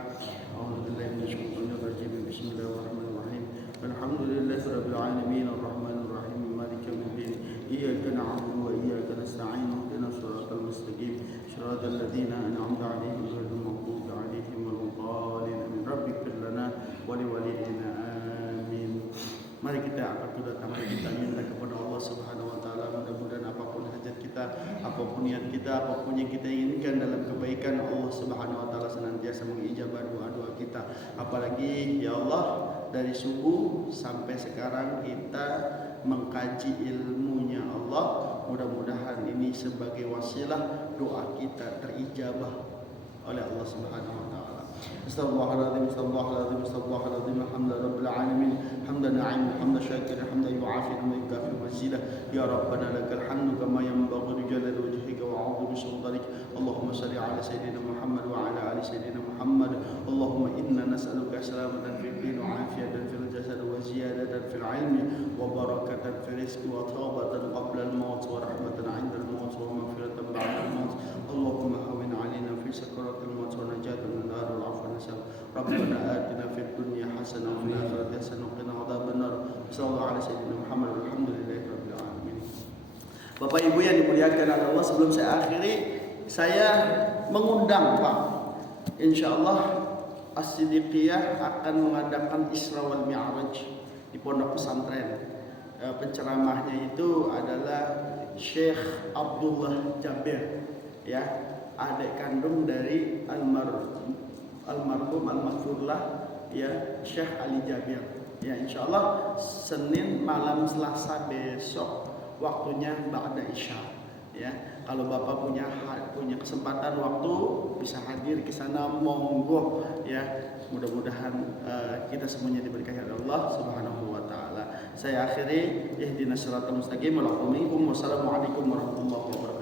A'udzubillahi minasyaitonir rajim. Bismillahirrahmanirrahim. Alhamdulillahirabbil alamin arrahmanir rahim maliki yaumiddin. Iyyaka na'budu wa iyyaka nasta'in. Ihdinas siratal mustaqim. Shiratal ladzina an'amta 'alaihim ghairil maghdubi 'alaihim waladdallin. Rabbikfir lana wa liwalidayna amin. Mari kita angkat kedua tangan kita minta kepada Allah Subhanahu wa taala, mudah-mudahan apapun hajat kita, apapun niat kita, apapun yang kita inginkan dalam kebaikan, Allah Subhanahu wa taala senantiasa mengijabah doa-doa kita. Apalagi ya Allah, dari subuh sampai sekarang kita mengkaji ilmunya Allah, mudah-mudahan ini sebagai wasilah doa kita terijabah oleh Allah Subhanahu wa taala. Astaghfirullahaladzim, astaghfirullahaladzim, astaghfirullahaladzim. Alhamdulillah rabbil alamin, hamdan na'im, hamdan syakir, hamdan yu'afi, hamdan yukafi mazidah. Ya Rabbana lakal hamdu kama yanbaghi li jalali wajhika wa 'azimi sultanik. Allahumma shalli ala sayyidina Muhammad wa ala ali sayyidina Muhammad. Allahumma inna nas'aluka salamatan fid din wa 'afiyatan fil jasad wa ziyadatan fil 'ilmi wa barakatan fil rizqi wa tawbatan qabla al-maut wa rahmatan 'inda al-maut wa maghfiratan ba'da al-maut. Allahumma hawwin 'alaina fi sakaratil maut wa najatan min nar. Rabbana atina fid dunya hasanah wa fil akhirati hasanah wa qina adzabannar. Sallallahu alaihi wasallam Muhammad walhamdulillahi rabbil alamin. Bapak Ibu yang dimuliakan oleh Allah, sebelum saya akhiri, saya mengundang Pak, insyaallah As-Siddiqiyah akan mengadakan Isra wal Mi'raj di pondok pesantren. Penceramahnya itu adalah Syekh Abdullah Jabir, ya, adik kandung dari almarhum al-maghfurlah ya Syekh Ali Jabir. Ya, insyaallah Senin malam Selasa besok, waktunya ba'da Isya. Ya, kalau Bapak punya kesempatan waktu bisa hadir ke sana, monggo ya. Mudah-mudahan kita semuanya diberkahi oleh Allah Subhanahu wa taala. Saya akhiri ihdinas siratal mustaqim. Wassalamualaikum warahmatullahi wabarakatuh.